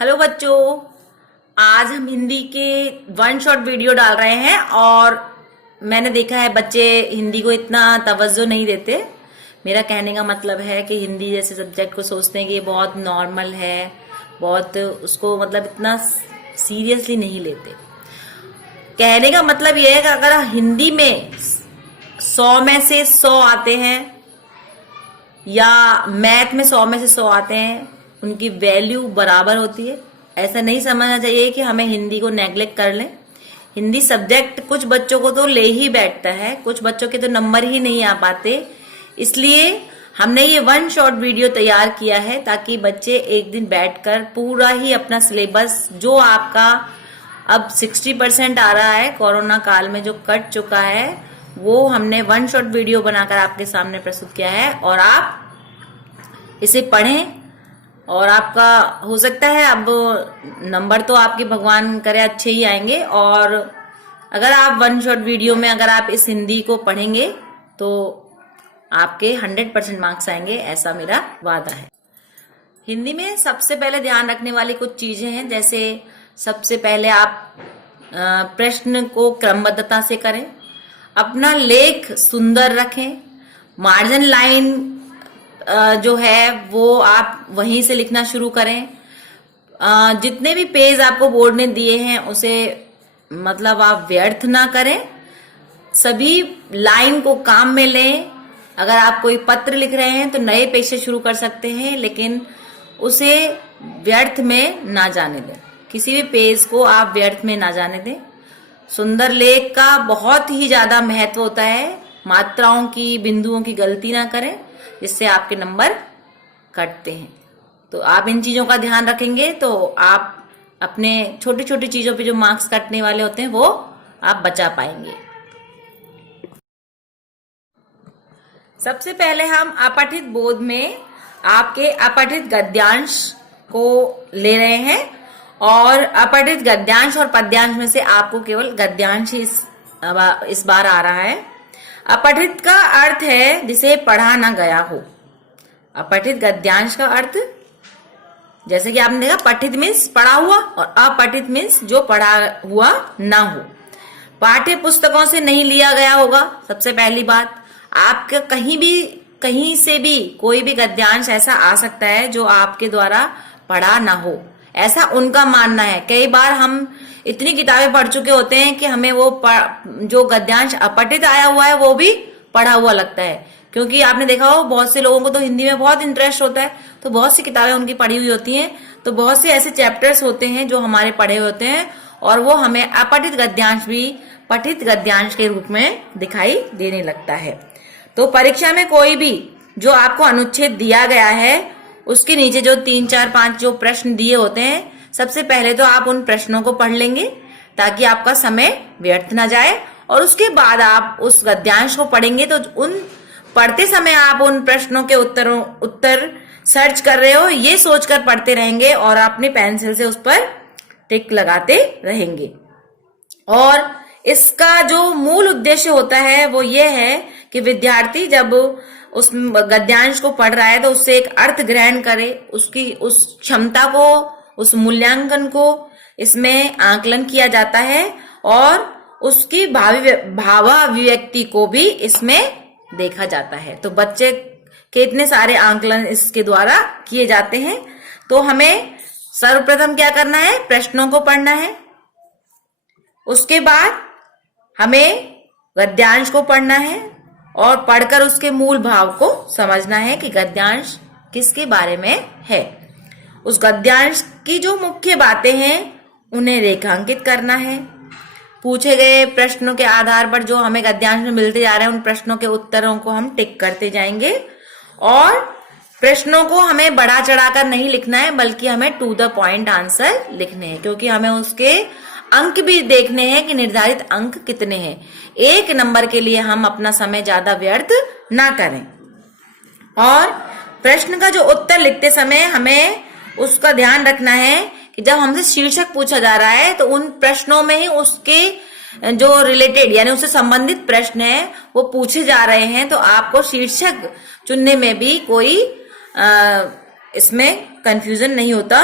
Hello बच्चों, आज हम हिंदी के वन शॉट वीडियो डाल रहे हैं और मैंने देखा है बच्चे हिंदी को इतना तवज्जो नहीं देते। मेरा कहने का मतलब है कि हिंदी जैसे सब्जेक्ट को सोचते हैं कि ये बहुत नॉर्मल है, बहुत उसको मतलब इतना सीरियसली नहीं लेते। कहने का मतलब ये है कि अगर हिंदी में 100 में से 100 आते हैं या मैथ में 100 में से 100 आते हैं, उनकी वैल्यू बराबर होती है। ऐसा नहीं समझना चाहिए कि हमें हिंदी को नेग्लेक्ट कर लें। हिंदी सब्जेक्ट कुछ बच्चों को तो ले ही बैठता है, कुछ बच्चों के तो नंबर ही नहीं आ पाते। इसलिए हमने ये वन शॉट वीडियो तैयार किया है ताकि बच्चे एक दिन बैठकर पूरा ही अपना सिलेबस जो आपका अब 60% आ रहा है, कोरोना काल में जो कट चुका है, वो हमने वन शॉट वीडियो बनाकर आपके सामने प्रस्तुत किया है और आप इसे पढ़ें और आपका हो सकता है अब नंबर तो आपके भगवान करे अच्छे ही आएंगे। और अगर आप वन शॉट वीडियो में अगर आप इस हिंदी को पढ़ेंगे तो आपके 100% मार्क्स आएंगे, ऐसा मेरा वादा है। हिंदी में सबसे पहले ध्यान रखने वाली कुछ चीजें हैं, जैसे सबसे पहले आप प्रश्न को क्रमबद्धता से करें, अपना लेख सुंदर रखें, मार्जिन लाइन जो है वो आप वहीं से लिखना शुरू करें। जितने भी पेज आपको बोर्ड ने दिए हैं उसे मतलब आप व्यर्थ ना करें, सभी लाइन को काम में लें। अगर आप कोई पत्र लिख रहे हैं तो नए पेज से शुरू कर सकते हैं, लेकिन उसे व्यर्थ में ना जाने दें। किसी भी पेज को आप व्यर्थ में ना जाने दें। सुंदर लेख का बहुत ही ज्यादा महत्व होता है। मात्राओं की, बिंदुओं की गलती ना करें जिससे आपके नंबर कटते हैं। तो आप इन चीजों का ध्यान रखेंगे तो आप अपने छोटी छोटी चीजों पे जो मार्क्स कटने वाले होते हैं वो आप बचा पाएंगे। सबसे पहले हम अपठित बोध में आपके अपठित गद्यांश को ले रहे हैं और अपठित गद्यांश और पद्यांश में से आपको केवल गद्यांश ही इस बार आ रहा है। अपठित का अर्थ है जिसे पढ़ा ना गया हो। अपठित गद्यांश का अर्थ, जैसे कि आपने देखा, पठित मीन्स पढ़ा हुआ और अपठित मीन्स जो पढ़ा हुआ ना हो। पाठ्य पुस्तकों से नहीं लिया गया होगा। सबसे पहली बात, आपके कहीं से भी कोई भी गद्यांश ऐसा आ सकता है जो आपके द्वारा पढ़ा ना हो, ऐसा उनका मानना है। कई बार हम इतनी किताबें पढ़ चुके होते हैं कि हमें वो जो गद्यांश अपठित आया हुआ है वो भी पढ़ा हुआ लगता है, क्योंकि आपने देखा हो बहुत से लोगों को तो हिंदी में बहुत इंटरेस्ट होता है, तो बहुत सी किताबें उनकी पढ़ी हुई होती हैं, तो बहुत से ऐसे चैप्टर्स होते हैं जो हमारे पढ़े हुए होते हैं और वो हमें अपठित गद्यांश भी पठित गद्यांश के रूप में दिखाई देने लगता है। तो परीक्षा में कोई भी जो आपको अनुच्छेद दिया गया है उसके नीचे जो 3, 4, 5 जो प्रश्न दिए होते हैं, सबसे पहले तो आप उन प्रश्नों को पढ़ लेंगे ताकि आपका समय व्यर्थ ना जाए, और उसके बाद आप उस गद्यांश को पढ़ेंगे तो उन पढ़ते समय आप उन प्रश्नों के उत्तर सर्च कर रहे हो ये सोचकर पढ़ते रहेंगे और अपने पेंसिल से उस पर टिक लगाते रहेंगे। और इसका जो मूल उद्देश्य होता है वो ये है कि विद्यार्थी जब उस गद्यांश को पढ़ रहा है तो उससे एक अर्थ ग्रहण करे, उसकी उस क्षमता को, उस मूल्यांकन को इसमें आकलन किया जाता है और उसकी भावाभिव्यक्ति को भी इसमें देखा जाता है। तो बच्चे के इतने सारे आकलन इसके द्वारा किए जाते हैं। तो हमें सर्वप्रथम क्या करना है, प्रश्नों को पढ़ना है, उसके बाद हमें गद्यांश को पढ़ना है और पढ़कर उसके मूल भाव को समझना है कि गद्यांश किसके बारे में है। उस गद्यांश की जो मुख्य बातें हैं उन्हें रेखांकित करना है। पूछे गए प्रश्नों के आधार पर जो हमें गद्यांश में मिलते जा रहे हैं उन प्रश्नों के उत्तरों को हम टिक करते जाएंगे और प्रश्नों को हमें बढ़ा चढ़ाकर नहीं लिखना है बल्कि हमें टू द पॉइंट आंसर लिखने हैं, क्योंकि हमें उसके अंक भी देखने हैं कि निर्धारित अंक कितने हैं। एक नंबर के लिए हम अपना समय ज्यादा व्यर्थ ना करें। और प्रश्न का जो उत्तर लिखते समय हमें उसका ध्यान रखना है कि जब हमसे शीर्षक पूछा जा रहा है तो उन प्रश्नों में ही उसके जो रिलेटेड यानी उससे संबंधित प्रश्न है वो पूछे जा रहे हैं, तो आपको शीर्षक चुनने में भी कोई इसमें कंफ्यूजन नहीं होता।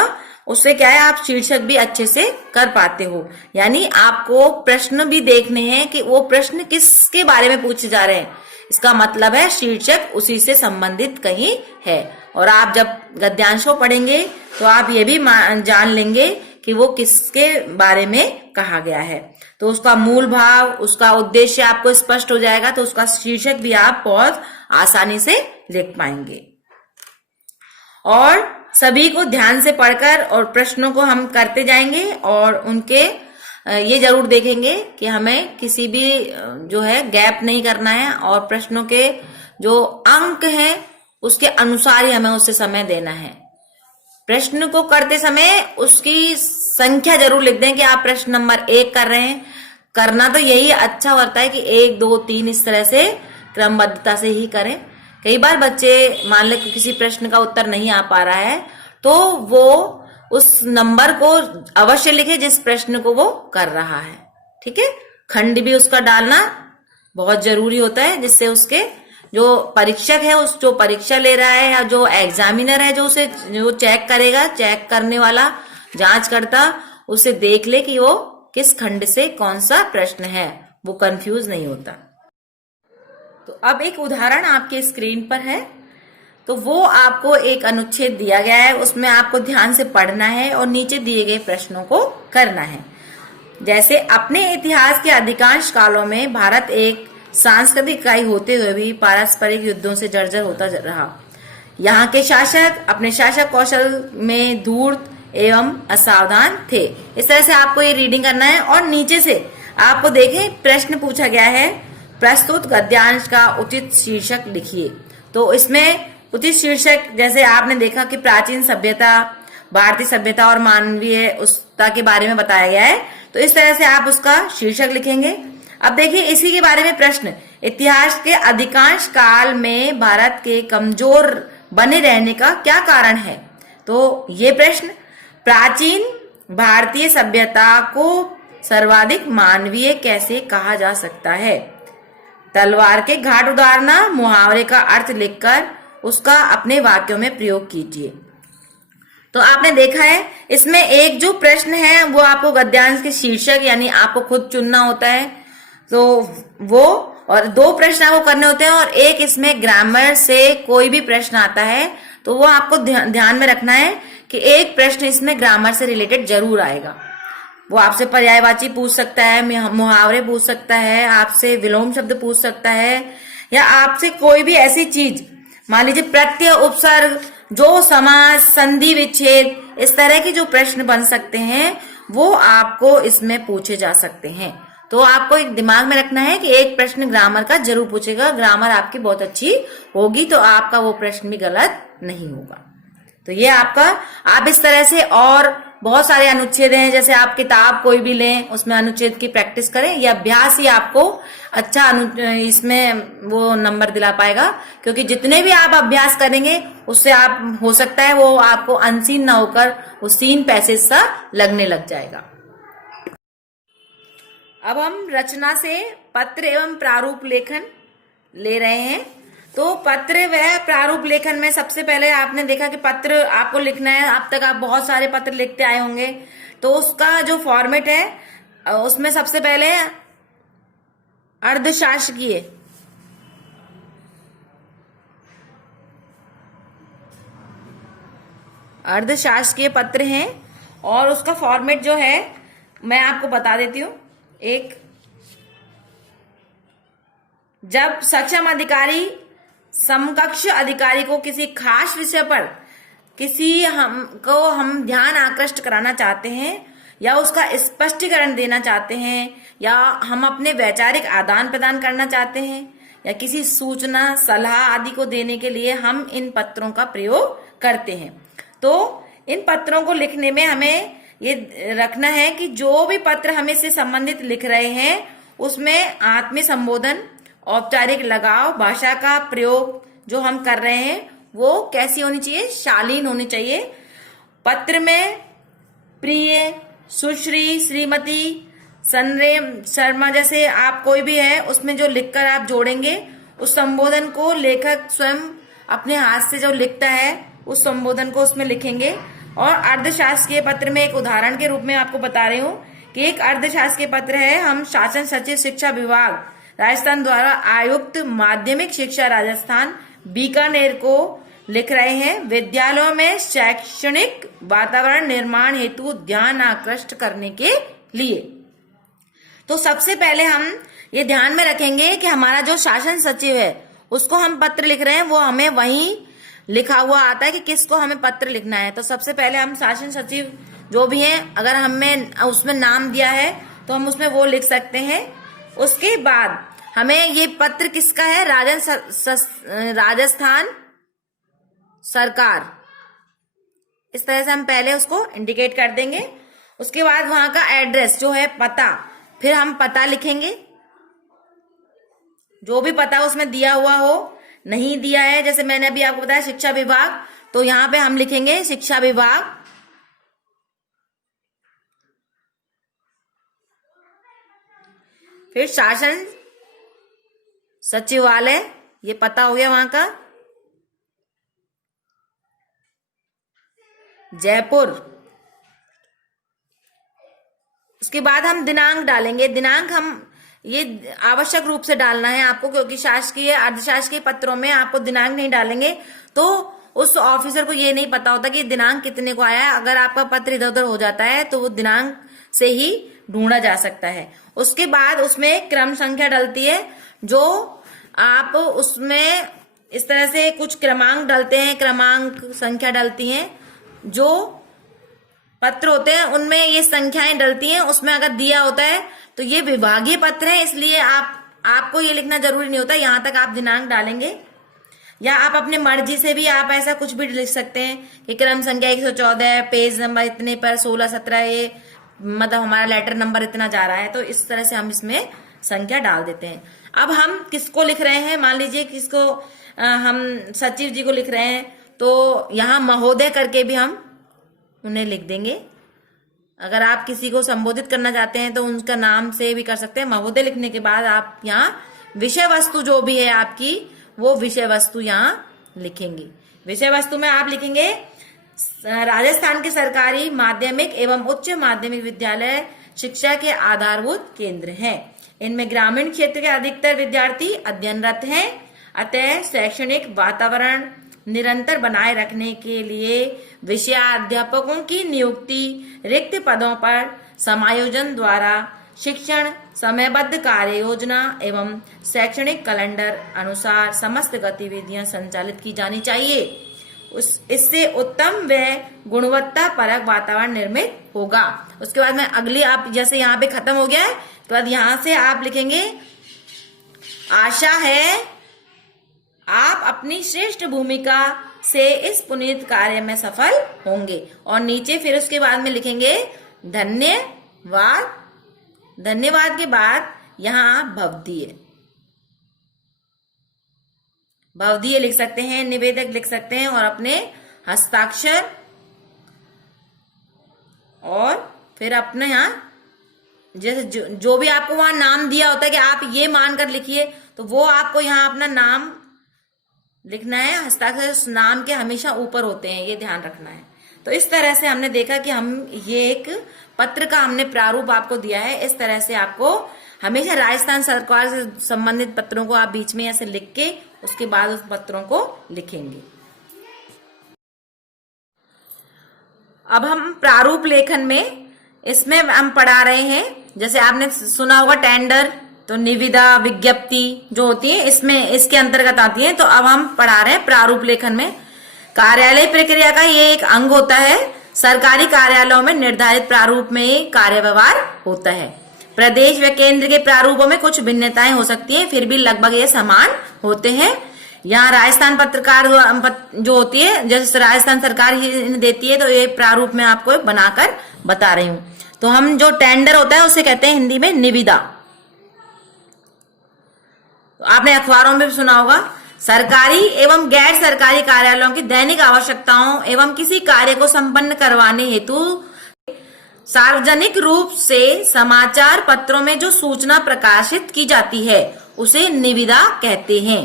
उससे क्या है, आप शीर्षक भी अच्छे से कर पाते हो। यानी आपको प्रश्न भी देखने हैं कि वो प्रश्न किसके बारे में पूछे जा रहे हैं, इसका मतलब है शीर्षक उसी से संबंधित कहीं है। और आप जब गद्यांश को पढ़ेंगे तो आप ये भी जान लेंगे कि वो किसके बारे में कहा गया है। तो उसका मूल भाव, उसका उद्देश्य आपको स्पष्ट हो जाएगा, तो उसका शीर्षक भी आप बहुत आसानी से लिख पाएंगे। और सभी को ध्यान से पढ़कर और प्रश्नों को हम करते जाएंगे और उनके ये जरूर देखेंगे कि हमें किसी भी जो है गैप नहीं करना है, और प्रश्नों के जो अंक हैं उसके अनुसार ही हमें उससे समय देना है। प्रश्न को करते समय उसकी संख्या जरूर लिख दें कि आप प्रश्न नंबर 1 कर रहे हैं। करना तो यही अच्छा होता है कि 1 2 3 इस तरह से क्रमबद्धता से ही करें। कई बार बच्चे मान लें कि किसी प्रश्न का उत्तर नहीं आ पा रहा है, तो वो उस नंबर को अवश्य लिखे जिस प्रश्न को वो कर रहा है। ठीक है, खंड भी उसका डालना बहुत जरूरी होता है, जिससे उसके जो परीक्षक है, उस जो परीक्षा ले रहा है या जो एग्जामिनर है, जो चेक करेगा, चेक करने वाला, जांच करता, उसे देख ले कि वो किस खंड से कौन सा प्रश्न है, वो कंफ्यूज नहीं होता। तो अब एक उदाहरण आपके स्क्रीन पर है, तो वो आपको एक अनुच्छेद दिया गया है, उसमें आपको ध्यान से पढ़ना है और नीचे दिए गए प्रश्नों को करना है। जैसे अपने इतिहास के अधिकांश कालों में भारत एक सांस्कृतिक इकाई होते हुए भी पारस्परिक युद्धों से जर्जर होता रहा। यहाँ के शासक अपने शासक कौशल में धूर्त एवं असावधान थे। इस तरह से आपको ये रीडिंग करना है। और नीचे से आपको देखें प्रश्न पूछा गया है, प्रस्तुत गद्यांश का उचित शीर्षक लिखिए। तो इसमें उचित शीर्षक जैसे आपने देखा कि प्राचीन सभ्यता, भारतीय सभ्यता और मानवीय उच्चता के बारे में बताया गया है, तो इस तरह से आप उसका शीर्षक लिखेंगे। अब देखिए इसी के बारे में प्रश्न, इतिहास के अधिकांश काल में भारत के कमजोर बने रहने का क्या कारण है। तो ये प्रश्न, प्राचीन भारतीय सभ्यता को सर्वाधिक मानवीय कैसे कहा जा सकता है। तलवार के घाट उतारना, मुहावरे का अर्थ लिखकर उसका अपने वाक्यों में प्रयोग कीजिए। तो आपने देखा है इसमें एक जो प्रश्न है वो आपको गद्यांश के शीर्षक यानी आपको खुद चुनना होता है, तो वो, और 2 प्रश्न आपको करने होते हैं, और एक इसमें ग्रामर से कोई भी प्रश्न आता है तो वो आपको ध्यान में रखना है कि एक प्रश्न इसमें ग्रामर से रिलेटेड जरूर आएगा। वो आपसे पर्यायवाची पूछ सकता है, मुहावरे पूछ सकता है, आपसे विलोम शब्द पूछ सकता है, या आपसे कोई भी ऐसी चीज, मान लीजिए प्रत्यय, उपसर्ग, जो समास, संधि, विच्छेद, इस तरह के जो प्रश्न बन सकते हैं वो आपको इसमें पूछे जा सकते हैं। तो आपको एक दिमाग में रखना है कि एक प्रश्न ग्रामर का जरूर पूछेगा, ग्रामर आपकी बहुत अच्छी होगी तो आपका वो प्रश्न भी गलत नहीं होगा। तो ये आपका, आप इस तरह से, और बहुत सारे अनुच्छेद हैं, जैसे आप किताब कोई भी लें उसमें अनुच्छेद की प्रैक्टिस करें, ये अभ्यास ही आपको अच्छा इसमें वो नंबर दिला पाएगा, क्योंकि जितने भी आप अभ्यास करेंगे उससे आप, हो सकता है वो आपको अनसीन ना होकर वो सीन पैसेज सा लगने लग जाएगा। अब हम रचना से पत्र एवं प्रारूप लेखन ले रहे हैं। तो पत्र व प्रारूप लेखन में सबसे पहले आपने देखा कि पत्र आपको लिखना है, अब तक आप बहुत सारे पत्र लिखते आए होंगे, तो उसका जो फॉर्मेट है उसमें सबसे पहले अर्धशासकीय, अर्धशासकीय पत्र हैं, और उसका फॉर्मेट जो है मैं आपको बता देती हूँ। एक, जब सक्षम अधिकारी समकक्ष अधिकारी को किसी खास विषय पर हम ध्यान आकृष्ट कराना चाहते हैं, या उसका स्पष्टीकरण देना चाहते हैं, या हम अपने वैचारिक आदान प्रदान करना चाहते हैं, या किसी सूचना, सलाह आदि को देने के लिए हम इन पत्रों का प्रयोग करते हैं। तो इन पत्रों को लिखने में हमें ये रखना है कि जो भी पत्र हमें से संबंधित लिख रहे हैं उसमें आत्मीय संबोधन, औपचारिक लगाव, भाषा का प्रयोग जो हम कर रहे हैं वो कैसी होनी चाहिए, शालीन होनी चाहिए। पत्र में प्रिय, सुश्री, श्रीमती, संरेम, शर्मा जैसे आप कोई भी है उसमें जो लिखकर आप जोड़ेंगे, उस संबोधन को लेखक स्वयं अपने हाथ से जो लिखता है उस संबोधन को उसमें लिखेंगे। और अर्धशासकीय पत्र में एक उदाहरण के रूप में आपको बता रही हूँ कि एक अर्धशासकीय पत्र है, हम शासन सचिव शिक्षा विभाग राजस्थान द्वारा आयुक्त माध्यमिक शिक्षा राजस्थान बीकानेर को लिख रहे हैं, विद्यालयों में शैक्षणिक वातावरण निर्माण हेतु ध्यान आकृष्ट करने के लिए। तो सबसे पहले हम ये ध्यान में रखेंगे कि हमारा जो शासन सचिव है उसको हम पत्र लिख रहे हैं, वो हमें वहीं लिखा हुआ आता है कि किसको हमें पत्र लिखना है। तो सबसे पहले हम शासन सचिव जो भी हैं, अगर हमें उसमें नाम दिया है तो हम उसमें वो लिख सकते हैं। उसके बाद हमें ये पत्र किसका है, राजस्थान सरकार, इस तरह से हम पहले उसको इंडिकेट कर देंगे। उसके बाद वहां का एड्रेस जो है, पता, फिर हम पता लिखेंगे, जो भी पता उसमें दिया हुआ हो। नहीं दिया है, जैसे मैंने अभी आपको बताया शिक्षा विभाग, तो यहां पे हम लिखेंगे शिक्षा विभाग। फिर शासन सचिवालय, ये पता हो गया वहां का, जयपुर। उसके बाद हम दिनांक डालेंगे। दिनांक हम ये आवश्यक रूप से डालना है आपको, क्योंकि शासकीय अर्धशासकीय पत्रों में आपको दिनांक नहीं डालेंगे तो उस ऑफिसर को ये नहीं पता होता कि दिनांक कितने को आया है। अगर आपका पत्र इधर उधर हो जाता है तो वो दिनांक से ही ढूंढा जा सकता है। उसके बाद उसमें क्रम संख्या डलती है, जो आप उसमें इस तरह से कुछ क्रमांक डलते हैं, क्रमांक संख्या डलती हैं। जो पत्र होते हैं उनमें ये संख्याएं डलती हैं, उसमें अगर दिया होता है तो ये विभागीय पत्र है, इसलिए आपको ये लिखना जरूरी नहीं होता, यहां तक आप दिनांक डालेंगे। या आप अपने मर्जी से भी आप ऐसा कुछ भी लिख सकते हैं कि क्रम संख्या 114, पेज नंबर इतने पर 16-17, ये मतलब हमारा लेटर नंबर इतना जा रहा है, तो इस तरह से हम इसमें संख्या डाल देते हैं। अब हम किसको लिख रहे हैं, मान लीजिए किसको हम सचिव जी को लिख रहे हैं, तो यहाँ महोदय करके भी हम उन्हें लिख देंगे। अगर आप किसी को संबोधित करना चाहते हैं तो उनका नाम से भी कर सकते हैं। महोदय लिखने के बाद आप यहाँ विषय वस्तु जो भी है आपकी, वो विषय वस्तु यहाँ लिखेंगे। विषय वस्तु में आप लिखेंगे राजस्थान के सरकारी माध्यमिक एवं उच्च माध्यमिक विद्यालय शिक्षा के आधारभूत केंद्र हैं। इनमें ग्रामीण क्षेत्र के अधिकतर विद्यार्थी अध्ययनरत हैं, अतः शैक्षणिक वातावरण निरंतर बनाए रखने के लिए विषयाध्यापकों की नियुक्ति, रिक्त पदों पर समायोजन द्वारा शिक्षण, समयबद्ध कार्य योजना एवं शैक्षणिक कैलेंडर अनुसार समस्त गतिविधियां संचालित की जानी चाहिए। इससे उत्तम व गुणवत्ता परक वातावरण निर्मित होगा। उसके बाद में अगली, आप जैसे यहाँ पे खत्म हो गया है, तो बाद यहाँ से आप लिखेंगे आशा है आप अपनी श्रेष्ठ भूमिका से इस पुनीत कार्य में सफल होंगे। और नीचे फिर उसके बाद में लिखेंगे धन्यवाद। धन्यवाद के बाद यहाँ भवदीय, भवदीय लिख सकते हैं, निवेदक लिख सकते हैं और अपने हस्ताक्षर, और फिर अपने यहाँ जैसे जो भी आपको वहां नाम दिया होता है कि आप ये मानकर लिखिए, तो वो आपको यहाँ अपना नाम लिखना है। हस्ताक्षर उस नाम के हमेशा ऊपर होते हैं, ये ध्यान रखना है। तो इस तरह से हमने देखा कि हम ये एक पत्र का हमने प्रारूप आपको दिया है। इस तरह से आपको हमेशा राजस्थान सरकार से संबंधित पत्रों को आप बीच में ऐसे लिख के उसके बाद उस पत्रों को लिखेंगे। अब हम प्रारूप लेखन में इसमें हम पढ़ा रहे हैं, जैसे आपने सुना होगा टेंडर, तो निविदा, विज्ञप्ति जो होती है इसमें इसके अंतर्गत आती है। तो अब हम पढ़ा रहे हैं प्रारूप लेखन में। कार्यालय प्रक्रिया का ये एक अंग होता है। सरकारी कार्यालयों में निर्धारित प्रारूप में कार्य व्यवहार होता है। प्रदेश व केंद्र के प्रारूपों में कुछ भिन्नताएं हो सकती हैं, फिर भी लगभग ये समान होते हैं। यहाँ राजस्थान पत्रकार जो होती है, जैसे राजस्थान सरकार ही देती है, तो ये प्रारूप में आपको बनाकर बता रही हूँ। तो हम जो टेंडर होता है उसे कहते हैं हिंदी में निविदा। तो आपने अखबारों में भी सुना होगा। सरकारी एवं गैर सरकारी कार्यालयों की दैनिक आवश्यकताओं एवं किसी कार्य को संपन्न करवाने हेतु सार्वजनिक रूप से समाचार पत्रों में जो सूचना प्रकाशित की जाती है उसे निविदा कहते हैं।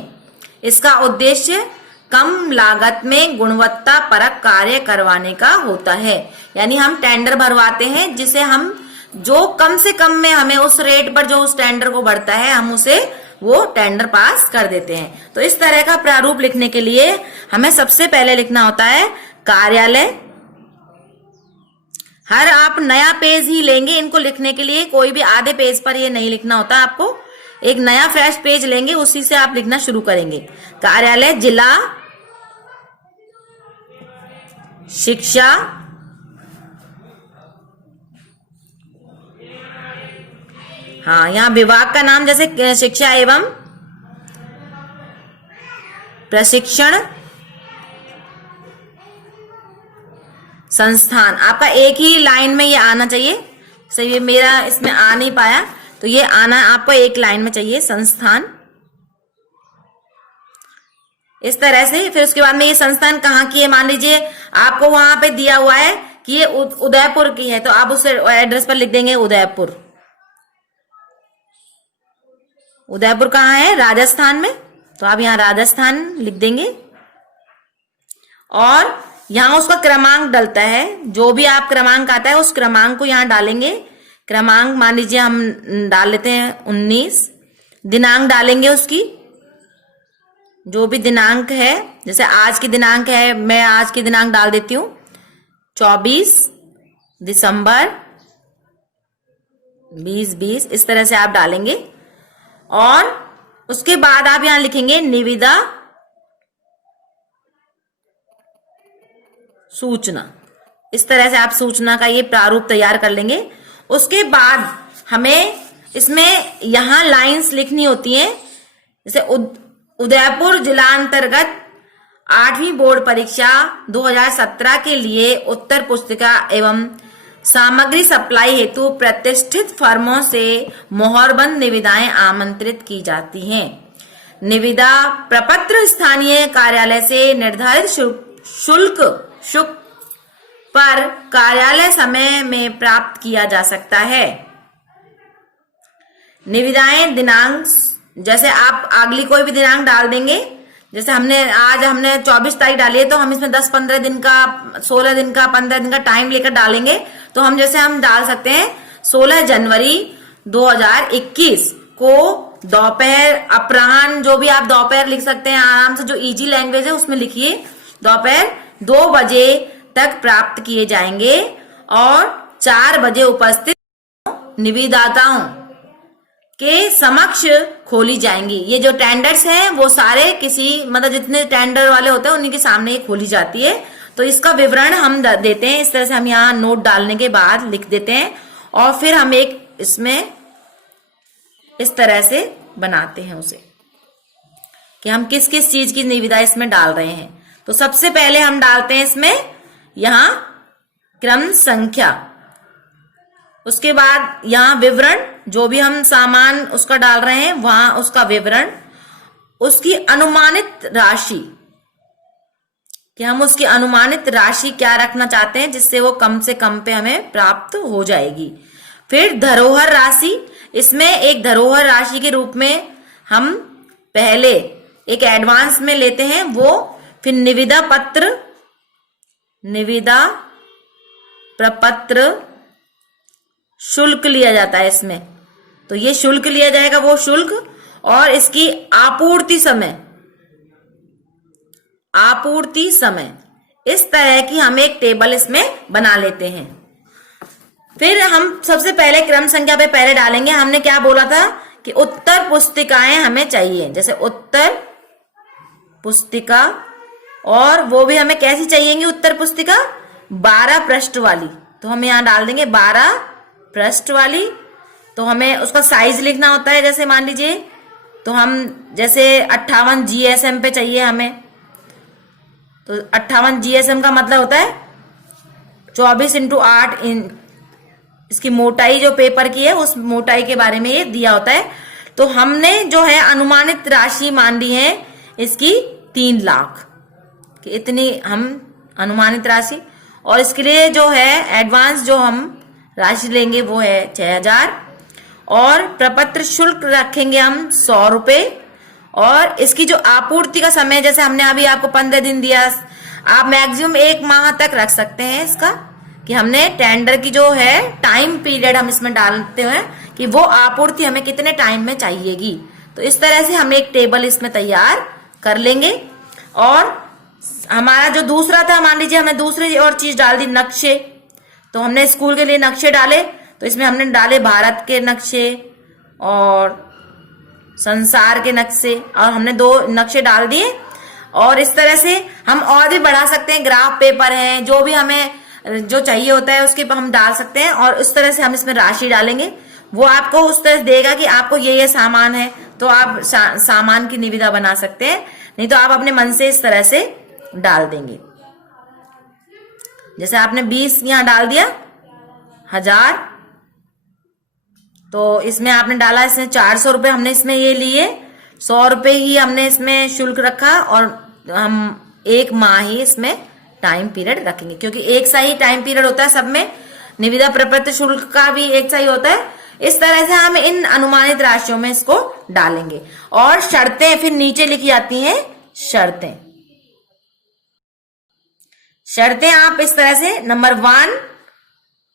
इसका उद्देश्य कम लागत में गुणवत्ता परक कार्य करवाने का होता है। यानी हम टेंडर भरवाते हैं जिसे हम जो कम से कम में हमें उस रेट पर जो उस टेंडर को बढ़ता है हम उसे वो टेंडर पास कर देते हैं। तो इस तरह का प्रारूप लिखने के लिए हमें सबसे पहले लिखना होता है कार्यालय। हर आप नया पेज ही लेंगे इनको लिखने के लिए, कोई भी आधे पेज पर ये नहीं लिखना होता, आपको एक नया फ्रेश पेज लेंगे उसी से आप लिखना शुरू करेंगे। कार्यालय जिला शिक्षा हाँ, यहाँ विभाग का नाम जैसे शिक्षा एवं प्रशिक्षण संस्थान, आपका एक ही लाइन में ये आना चाहिए। सही, ये मेरा इसमें आ नहीं पाया तो ये आना आपको एक लाइन में चाहिए, संस्थान। इस तरह से फिर उसके बाद में ये संस्थान कहाँ की है, मान लीजिए आपको वहां पे दिया हुआ है कि ये उदयपुर की है तो आप उस एड्रेस पर लिख देंगे उदयपुर। उदयपुर कहाँ है, राजस्थान में, तो आप यहाँ राजस्थान लिख देंगे। और यहाँ उसका क्रमांक डलता है, जो भी आप क्रमांक आता है उस क्रमांक को यहाँ डालेंगे। क्रमांक मान लीजिए हम डाल लेते हैं 19। दिनांक डालेंगे उसकी, जो भी दिनांक है, जैसे आज की दिनांक है, मैं आज की दिनांक डाल देती हूँ 24 दिसंबर 2020। इस तरह से आप डालेंगे और उसके बाद आप यहां लिखेंगे निविदा सूचना। इस तरह से आप सूचना का ये प्रारूप तैयार कर लेंगे। उसके बाद हमें इसमें यहां लाइंस लिखनी होती हैं, जैसे उदयपुर जिला अंतर्गत 8वीं बोर्ड परीक्षा 2017 के लिए उत्तर पुस्तिका एवं सामग्री सप्लाई हेतु प्रतिष्ठित फर्मों से मोहरबंद निविदाएं आमंत्रित की जाती हैं। निविदा प्रपत्र स्थानीय कार्यालय से निर्धारित शुल्क पर कार्यालय समय में प्राप्त किया जा सकता है। निविदाएं दिनांक, जैसे आप अगली कोई भी दिनांक डाल देंगे, जैसे आज हमने 24 तारीख डाली है तो हम इसमें 10-15 दिन का, 16 दिन का, 15 दिन का टाइम लेकर डालेंगे। तो हम जैसे हम डाल सकते हैं 16 जनवरी 2021 को दोपहर, अपराह्न, जो भी आप दोपहर लिख सकते हैं आराम से, जो इजी लैंग्वेज है उसमें लिखिए, दोपहर 2 बजे तक प्राप्त किए जाएंगे और 4 बजे उपस्थित निविदाताओं के समक्ष खोली जाएंगी। ये जो टेंडर्स हैं वो सारे किसी, मतलब जितने टेंडर वाले होते हैं उन्हीं के सामने ये खोली जाती है। तो इसका विवरण हम देते हैं। इस तरह से हम यहाँ नोट डालने के बाद लिख देते हैं और फिर हम एक इसमें इस तरह से बनाते हैं उसे कि हम किस किस चीज की निविदा इसमें डाल रहे हैं। तो सबसे पहले हम डालते हैं इसमें यहाँ क्रम संख्या, उसके बाद यहाँ विवरण, जो भी हम सामान उसका डाल रहे हैं वहां उसका विवरण, उसकी अनुमानित राशि कि हम उसकी अनुमानित राशि क्या रखना चाहते हैं जिससे वो कम से कम पे हमें प्राप्त हो जाएगी। फिर धरोहर राशि, इसमें एक धरोहर राशि के रूप में हम पहले एक एडवांस में लेते हैं वो, फिर निविदा पत्र, निविदा प्रपत्र शुल्क लिया जाता है इसमें। तो ये शुल्क लिया जाएगा वो शुल्क, और इसकी आपूर्ति समय, इस तरह की हम एक टेबल इसमें बना लेते हैं। फिर हम सबसे पहले क्रम संख्या पे पहले डालेंगे। हमने क्या बोला था कि उत्तर पुस्तिकाएं हमें चाहिए, जैसे उत्तर पुस्तिका, और वो भी हमें कैसी चाहिएगी उत्तर पुस्तिका, 12 पृष्ठ वाली। तो हम यहाँ डाल देंगे 12 पृष्ठ वाली। तो हमें उसका साइज लिखना होता है, जैसे मान लीजिए तो हम जैसे 58 GSM पे चाहिए हमें, तो 58 GSM का मतलब होता है 24x8 इंच। इसकी मोटाई जो पेपर की है उस मोटाई के बारे में ये दिया होता है। तो हमने जो है अनुमानित राशि मान ली है इसकी 3 लाख कि इतनी हम अनुमानित राशि, और इसके लिए जो है एडवांस जो हम राशि लेंगे वो है 6000, और प्रपत्र शुल्क रखेंगे हम 100 रुपए, और इसकी जो आपूर्ति का समय, जैसे हमने अभी आपको 15 दिन दिया, आप मैक्सिमम 1 माह तक रख सकते हैं इसका, कि हमने टेंडर की जो है टाइम पीरियड हम इसमें डालते हैं कि वो आपूर्ति हमें कितने टाइम में चाहिएगी। तो इस तरह से हम एक टेबल इसमें तैयार कर लेंगे। और हमारा जो दूसरा था, मान लीजिए हमने दूसरी और चीज डाल दी, नक्शे। तो हमने स्कूल के लिए नक्शे डाले, तो इसमें हमने डाले भारत के नक्शे और संसार के नक्शे, और हमने 2 नक्शे डाल दिए। और इस तरह से हम और भी बढ़ा सकते हैं, ग्राफ पेपर है, जो भी हमें जो चाहिए होता है उसके हम डाल सकते हैं। और इस तरह से हम इसमें राशि डालेंगे, वो आपको उस तरह देगा कि आपको ये सामान है, तो आप सामान की निविदा बना सकते हैं, नहीं तो आप अपने मन से इस तरह से डाल देंगे। जैसे आपने 20 यहां डाल दिया, 1000, तो इसमें आपने डाला, इसमें 400 रुपए हमने इसमें ये लिए, 100 रुपए ही हमने इसमें शुल्क रखा, और हम 1 माह ही इसमें टाइम पीरियड रखेंगे, क्योंकि एक सा ही टाइम पीरियड होता है सब में, निविदा प्रपत्र शुल्क का भी एक सा ही होता है। इस तरह से हम इन अनुमानित राशियों में इसको डालेंगे। और शर्तें फिर नीचे लिखी जाती हैं, शर्तें। शर्तें आप इस तरह से नंबर 1,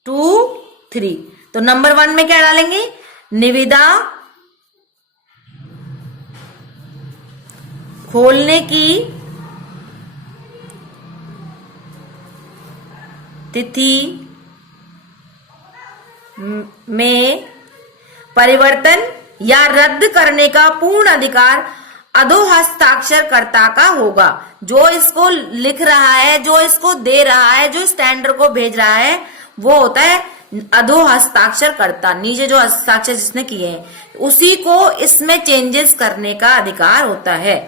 2, 3। तो नंबर 1 में क्या डालेंगे, निविदा खोलने की तिथि में परिवर्तन या रद्द करने का पूर्ण अधिकार अधोहस्ताक्षरकर्ता का होगा। जो इसको लिख रहा है, जो इसको दे रहा है, जो इस टेंडर को भेज रहा है, वो होता है अधोहस्ताक्षरकर्ता। नीचे जो हस्ताक्षर जिसने किए हैं, उसी को इसमें चेंजेस करने का अधिकार होता है।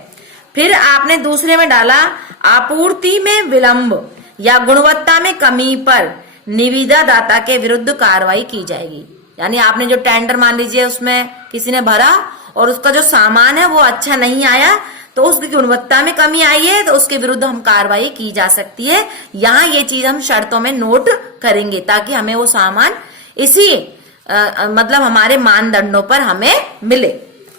फिर आपने दूसरे में डाला, आपूर्ति में विलंब या गुणवत्ता में कमी पर निविदा दाता के विरुद्ध कार्रवाई की जाएगी। यानी आपने जो टेंडर मान लीजिए उसमें किसी ने भरा और उसका जो सामान है वो अच्छा नहीं आया, तो उसकी गुणवत्ता में कमी आई है, तो उसके विरुद्ध हम कार्रवाई की जा सकती है। यहाँ ये चीज हम शर्तों में नोट करेंगे, ताकि हमें वो सामान इसी मतलब हमारे मानदंडों पर हमें मिले।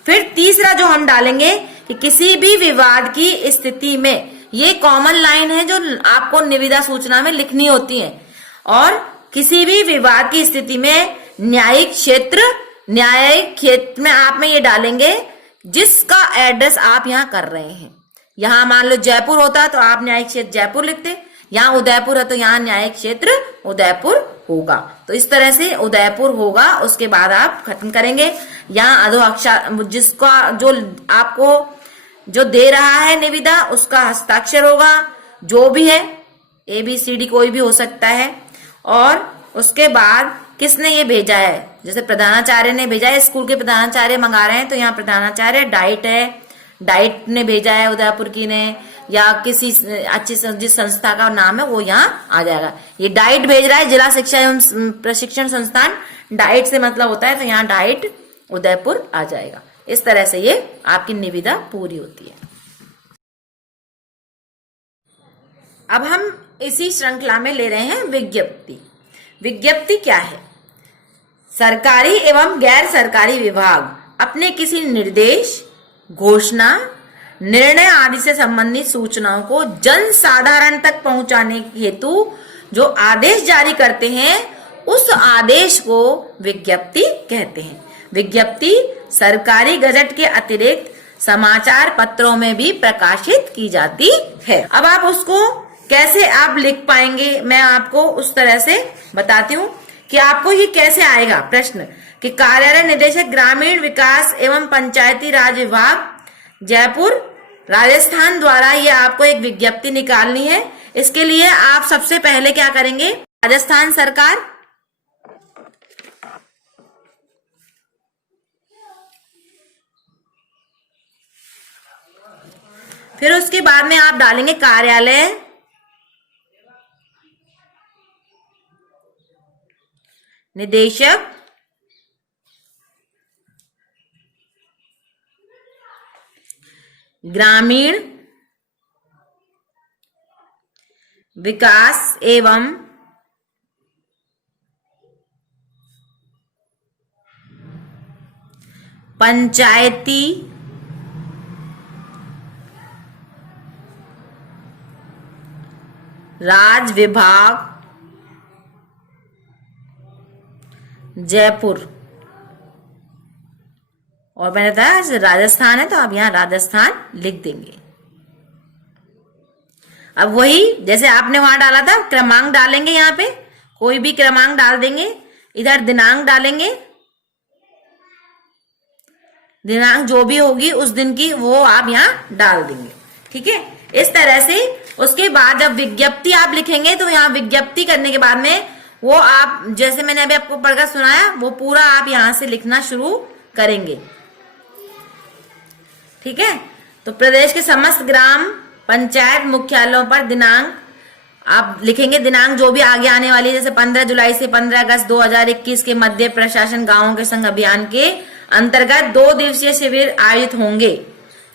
फिर तीसरा जो हम डालेंगे कि किसी भी विवाद की स्थिति में, ये कॉमन लाइन है जो आपको निविदा सूचना में लिखनी होती है, और किसी भी विवाद की स्थिति में न्यायिक क्षेत्र में आप में ये डालेंगे जिसका एड्रेस आप यहाँ कर रहे हैं। यहाँ मान लो जयपुर होता तो आप न्यायिक क्षेत्र जयपुर लिखते, यहाँ उदयपुर है तो यहाँ न्यायिक क्षेत्र उदयपुर होगा। तो इस तरह से उदयपुर होगा, उसके बाद आप खत्म करेंगे। यहाँ अधोहस्ताक्षर, जिसका जो आपको जो दे रहा है निविदा, उसका हस्ताक्षर होगा, जो भी है, ABCD कोई भी हो सकता है। और उसके बाद किसने ये भेजा है, जैसे प्रधानाचार्य ने भेजा है, स्कूल के प्रधानाचार्य मंगा रहे हैं तो यहाँ प्रधानाचार्य डाइट है, डाइट ने भेजा है उदयपुर की ने, या किसी अच्छी जिस संस्था का नाम है वो यहाँ आ जाएगा। ये डाइट भेज रहा है, जिला शिक्षा एवं प्रशिक्षण संस्थान, डाइट से मतलब होता है, तो यहाँ डाइट उदयपुर आ जाएगा। इस तरह से ये आपकी निविदा पूरी होती है। अब हम इसी श्रृंखला में ले रहे हैं विज्ञप्ति। विज्ञप्ति क्या है? सरकारी एवं गैर सरकारी विभाग अपने किसी निर्देश, घोषणा, निर्णय आदि से संबंधित सूचनाओं को जन साधारण तक पहुंचाने हेतु जो आदेश जारी करते हैं, उस आदेश को विज्ञप्ति कहते हैं। विज्ञप्ति सरकारी गजट के अतिरिक्त समाचार पत्रों में भी प्रकाशित की जाती है। अब आप उसको कैसे आप लिख पाएंगे, मैं आपको उस तरह से बताती हूँ कि आपको ये कैसे आएगा प्रश्न, कि कार्यालय निदेशक ग्रामीण विकास एवं पंचायती राज विभाग जयपुर राजस्थान द्वारा ये आपको एक विज्ञप्ति निकालनी है। इसके लिए आप सबसे पहले क्या करेंगे, राजस्थान सरकार, फिर उसके बाद में आप डालेंगे कार्यालय निदेशक ग्रामीण विकास एवं पंचायती राज विभाग जयपुर। और मैंने बताया राजस्थान है तो आप यहां राजस्थान लिख देंगे। अब वही जैसे आपने वहां डाला था क्रमांक डालेंगे, यहां पे कोई भी क्रमांक डाल देंगे, इधर दिनांक डालेंगे, दिनांक जो भी होगी उस दिन की वो आप यहाँ डाल देंगे। ठीक है, इस तरह से उसके बाद जब विज्ञप्ति आप लिखेंगे तो यहाँ विज्ञप्ति करने के बाद में वो आप जैसे मैंने अभी आपको पढ़कर सुनाया वो पूरा आप यहां से लिखना शुरू करेंगे। ठीक है, तो प्रदेश के समस्त ग्राम पंचायत मुख्यालयों पर दिनांक आप लिखेंगे, दिनांक जो भी आगे आने वाली जैसे 15 जुलाई से 15 अगस्त 2021 के मध्य प्रशासन गांवों के संग अभियान के अंतर्गत 2 दिवसीय शिविर आयोजित होंगे।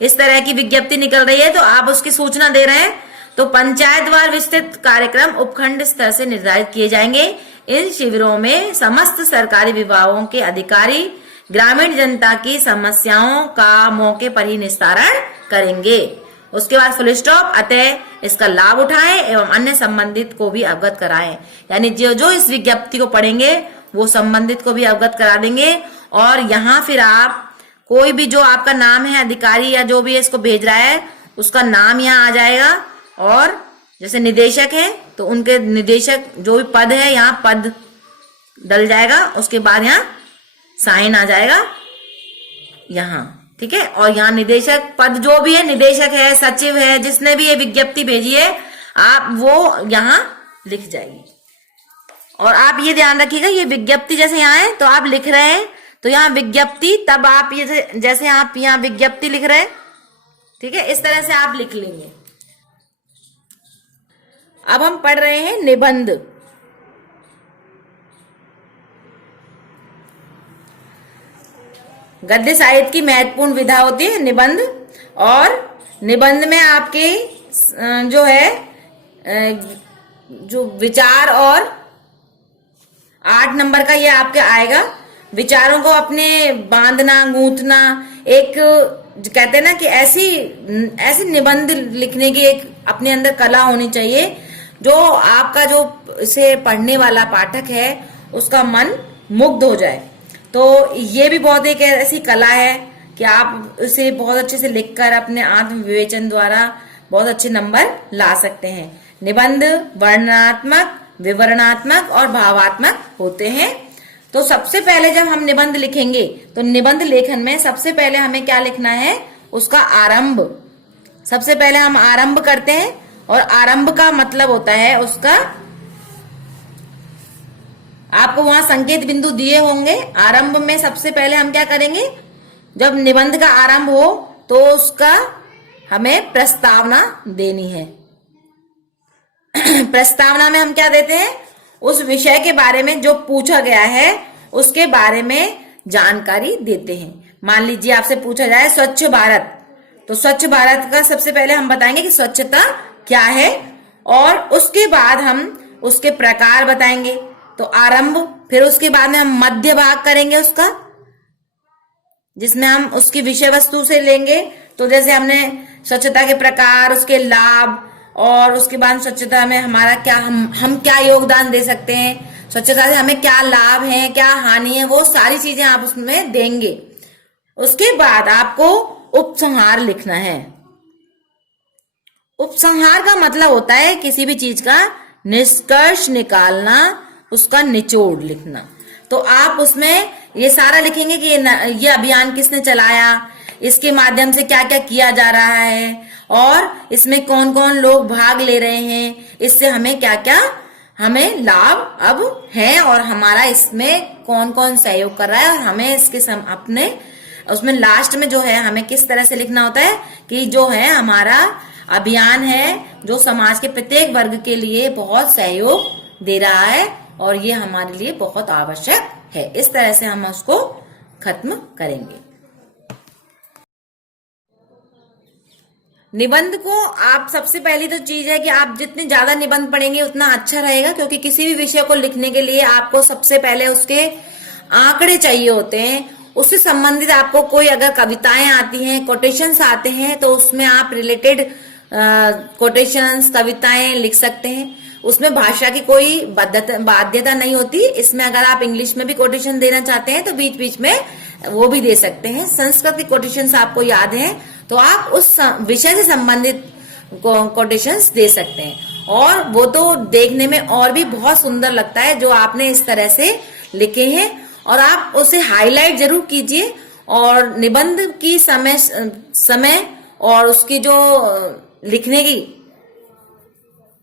इस तरह की विज्ञप्ति निकल रही है तो आप उसकी सूचना दे रहे हैं। तो पंचायतवार विस्तृत कार्यक्रम उपखंड स्तर से निर्धारित किए जाएंगे। इन शिविरों में समस्त सरकारी विभागों के अधिकारी ग्रामीण जनता की समस्याओं का मौके पर ही निस्तारण करेंगे। उसके बाद फुल स्टॉप, अतः इसका लाभ उठाएं एवं अन्य संबंधित को भी अवगत कराएं। यानी जो इस विज्ञप्ति को पढ़ेंगे वो संबंधित को भी अवगत करा देंगे। और यहाँ फिर आप कोई भी जो आपका नाम है अधिकारी या जो भी इसको भेज रहा है उसका नाम यहाँ आ जाएगा। और जैसे निदेशक है तो उनके निदेशक जो भी पद है यहाँ पद डल जाएगा, उसके बाद यहाँ साइन आ जाएगा यहाँ। ठीक है, और यहाँ निदेशक पद जो भी है, निदेशक है, सचिव है, जिसने भी ये विज्ञप्ति भेजी है आप वो यहाँ लिख जाएगी। और आप ये ध्यान रखिएगा ये विज्ञप्ति जैसे यहाँ है तो आप लिख रहे हैं तो यहाँ विज्ञप्ति, तब आप ये जैसे आप यहाँ विज्ञप्ति लिख रहे हैं, ठीक है, इस तरह से आप लिख लेंगे। अब हम पढ़ रहे हैं निबंध। गद्य साहित्य की महत्वपूर्ण विधा होती है निबंध। और निबंध में आपके जो है जो विचार और 8 नंबर का ये आपके आएगा। विचारों को अपने बांधना गूंथना, एक कहते हैं ना कि ऐसी निबंध लिखने की एक अपने अंदर कला होनी चाहिए जो आपका जो इसे पढ़ने वाला पाठक है उसका मन मुग्ध हो जाए। तो ये भी बहुत एक ऐसी कला है कि आप इसे बहुत अच्छे से लिखकर अपने आत्म विवेचन द्वारा बहुत अच्छे नंबर ला सकते हैं। निबंध वर्णनात्मक, विवरणात्मक और भावात्मक होते हैं। तो सबसे पहले जब हम निबंध लिखेंगे तो निबंध लेखन में सबसे पहले हमें क्या लिखना है, उसका आरंभ। सबसे पहले हम आरंभ करते हैं और आरंभ का मतलब होता है उसका, आपको वहां संकेत बिंदु दिए होंगे। आरंभ में सबसे पहले हम क्या करेंगे, जब निबंध का आरंभ हो तो उसका हमें प्रस्तावना देनी है। प्रस्तावना में हम क्या देते हैं, उस विषय के बारे में जो पूछा गया है उसके बारे में जानकारी देते हैं। मान लीजिए आपसे पूछा जाए स्वच्छ भारत, तो स्वच्छ भारत का सबसे पहले हम बताएंगे कि स्वच्छता क्या है और उसके बाद हम उसके प्रकार बताएंगे। तो आरंभ, फिर उसके बाद में हम मध्य भाग करेंगे उसका, जिसमें हम उसकी विषय वस्तु से लेंगे। तो जैसे हमने स्वच्छता के प्रकार, उसके लाभ और उसके बाद स्वच्छता में हमारा क्या हम क्या योगदान दे सकते हैं, स्वच्छता से हमें क्या लाभ है, क्या हानि है, वो सारी चीजें आप उसमें देंगे। उसके बाद आपको उपसंहार लिखना है। उपसंहार का मतलब होता है किसी भी चीज का निष्कर्ष निकालना, उसका निचोड़ लिखना। तो आप उसमें ये सारा लिखेंगे कि ये अभियान किसने चलाया, इसके माध्यम से क्या क्या किया जा रहा है और इसमें कौन कौन लोग भाग ले रहे हैं, इससे हमें क्या क्या हमें लाभ अब है और हमारा इसमें कौन कौन सहयोग कर रहा है और हमें इसके अपने उसमें लास्ट में जो है हमें किस तरह से लिखना होता है कि जो है हमारा अभियान है जो समाज के प्रत्येक वर्ग के लिए बहुत सहयोग दे रहा है और ये हमारे लिए बहुत आवश्यक है। इस तरह से हम उसको खत्म करेंगे। निबंध को आप सबसे पहली तो चीज है कि आप जितने ज्यादा निबंध पढ़ेंगे उतना अच्छा रहेगा, क्योंकि किसी भी विषय को लिखने के लिए आपको सबसे पहले उसके आंकड़े चाहिए होते हैं। उससे संबंधित आपको कोई अगर कविताएं आती हैं, कोटेशंस आते हैं तो उसमें आप रिलेटेड कोटेशंस, कविताएं लिख सकते हैं। उसमें भाषा की कोई बाध्यता नहीं होती। इसमें अगर आप इंग्लिश में भी कोटेशन देना चाहते हैं तो बीच बीच में वो भी दे सकते हैं। संस्कृत की कोटेशंस आपको याद है तो आप उस विषय से संबंधित कोटेशंस दे सकते हैं, और वो तो देखने में और भी बहुत सुंदर लगता है जो आपने इस तरह से लिखे हैं। और आप उसे हाईलाइट जरूर कीजिए, और निबंध की समय और उसकी जो लिखने की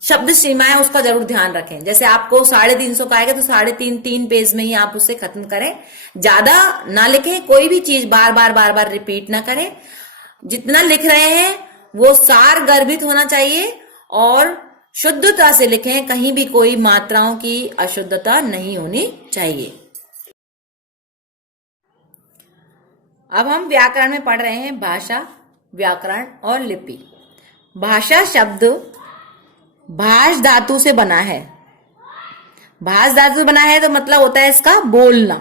शब्द सीमा है उसका जरूर ध्यान रखें। जैसे आपको 350 का आएगा तो 3.5 पेज में ही आप उसे खत्म करें, ज्यादा ना लिखें। कोई भी चीज बार बार रिपीट ना करें। जितना लिख रहे हैं वो सार गर्भित होना चाहिए और शुद्धता से लिखें, कहीं भी कोई मात्राओं की अशुद्धता नहीं होनी चाहिए। अब हम व्याकरण में पढ़ रहे हैं भाषा, व्याकरण और लिपि। भाषा शब्द भाष धातु से बना है। भाष धातु से बना है तो मतलब होता है इसका बोलना।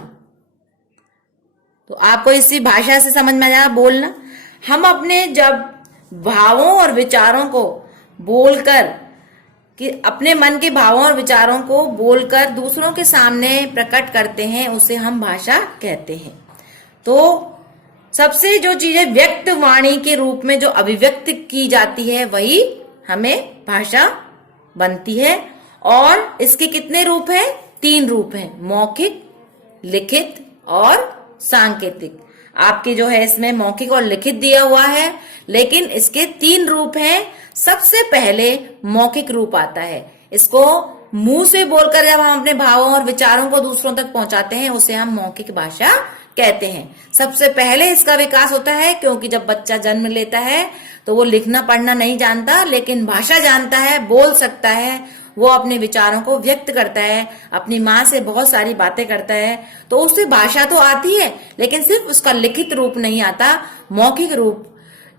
तो आपको इसी भाषा से समझ में आ जाएगा बोलना। हम अपने जब भावों और विचारों को बोलकर, कि अपने मन के भावों और विचारों को बोलकर दूसरों के सामने प्रकट करते हैं, उसे हम भाषा कहते हैं। तो सबसे जो चीजें व्यक्त वाणी के रूप में जो अभिव्यक्त की जाती है वही हमें भाषा बनती है। और इसके कितने रूप हैं? 3 रूप हैं, मौखिक, लिखित और सांकेतिक। आपके जो है इसमें मौखिक और लिखित दिया हुआ है, लेकिन इसके 3 रूप हैं। सबसे पहले मौखिक रूप आता है। इसको मुंह से बोलकर जब हम अपने भावों और विचारों को दूसरों तक पहुंचाते हैं उसे हम मौखिक भाषा कहते हैं। सबसे पहले इसका विकास होता है, क्योंकि जब बच्चा जन्म लेता है तो वो लिखना पढ़ना नहीं जानता, लेकिन भाषा जानता है, बोल सकता है, वो अपने विचारों को व्यक्त करता है, अपनी माँ से बहुत सारी बातें करता है। तो उसे भाषा तो आती है, लेकिन सिर्फ उसका लिखित रूप नहीं आता। मौखिक रूप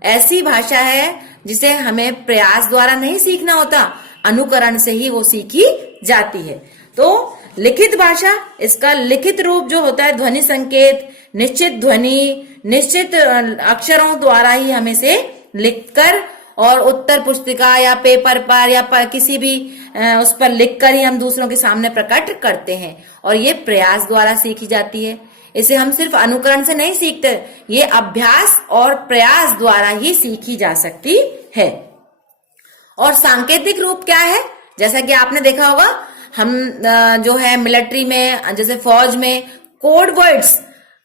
ऐसी भाषा है जिसे हमें प्रयास द्वारा नहीं सीखना होता, अनुकरण से ही वो सीखी जाती है। तो लिखित भाषा, इसका लिखित रूप जो होता है ध्वनि संकेत, निश्चित ध्वनि, निश्चित अक्षरों द्वारा ही हमें से लिखकर और उत्तर पुस्तिका या पेपर पर या किसी भी उस पर लिखकर ही हम दूसरों के सामने प्रकट करते हैं, और ये प्रयास द्वारा सीखी जाती है। इसे हम सिर्फ अनुकरण से नहीं सीखते, ये अभ्यास और प्रयास द्वारा ही सीखी जा सकती है। और सांकेतिक रूप क्या है? जैसा कि आपने देखा होगा, हम जो है मिलिट्री में, जैसे फौज में कोड वर्ड्स,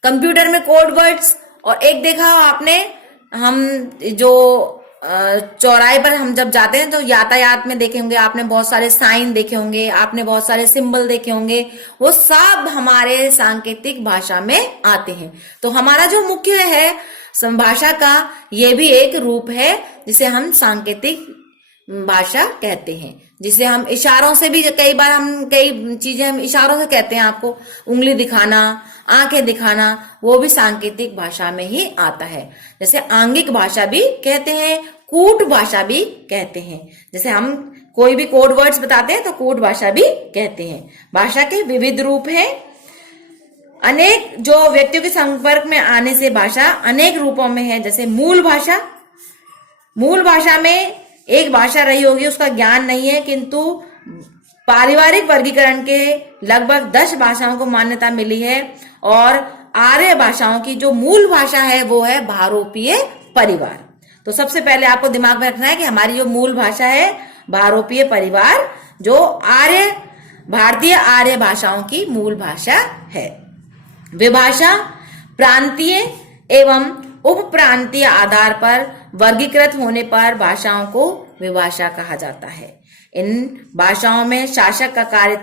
कंप्यूटर में कोड वर्ड्स, और एक देखा आपने, हम जो चौराहे पर हम जब जाते हैं तो यातायात में देखे होंगे आपने, बहुत सारे साइन देखे होंगे आपने, बहुत सारे सिंबल देखे होंगे, वो सब हमारे सांकेतिक भाषा में आते हैं। तो हमारा जो मुख्य है भाषा का, ये भी एक रूप है जिसे हम सांकेतिक भाषा कहते हैं, जिसे हम इशारों से भी कई बार हम कई चीजें हम इशारों से कहते हैं। आपको उंगली दिखाना, आंखें दिखाना, वो भी सांकेतिक भाषा में ही आता है। जैसे आंगिक भाषा भी कहते हैं, कूट भाषा भी कहते हैं। जैसे हम कोई भी कोड वर्ड्स बताते हैं तो कूट भाषा भी कहते हैं। भाषा के विविध रूप हैं। अनेक जो व्यक्तियों के संपर्क में आने से भाषा अनेक रूपों में है। जैसे मूल भाषा, मूल भाषा में एक भाषा रही होगी, उसका ज्ञान नहीं है, किंतु पारिवारिक वर्गीकरण के लगभग 10 भाषाओं को मान्यता मिली है। और आर्य भाषाओं की जो मूल भाषा है वो है भारोपीय परिवार। तो सबसे पहले आपको दिमाग में रखना है कि हमारी जो मूल भाषा है भारोपीय परिवार, जो आर्य भारतीय आर्य भाषाओं की मूल भाषा है। विभाषा प्रांतीय एवं उप प्रांतीय आधार पर वर्गीकृत होने पर भाषाओं को विभाषा कहा जाता है। इन भाषाओं में शासक का कार्य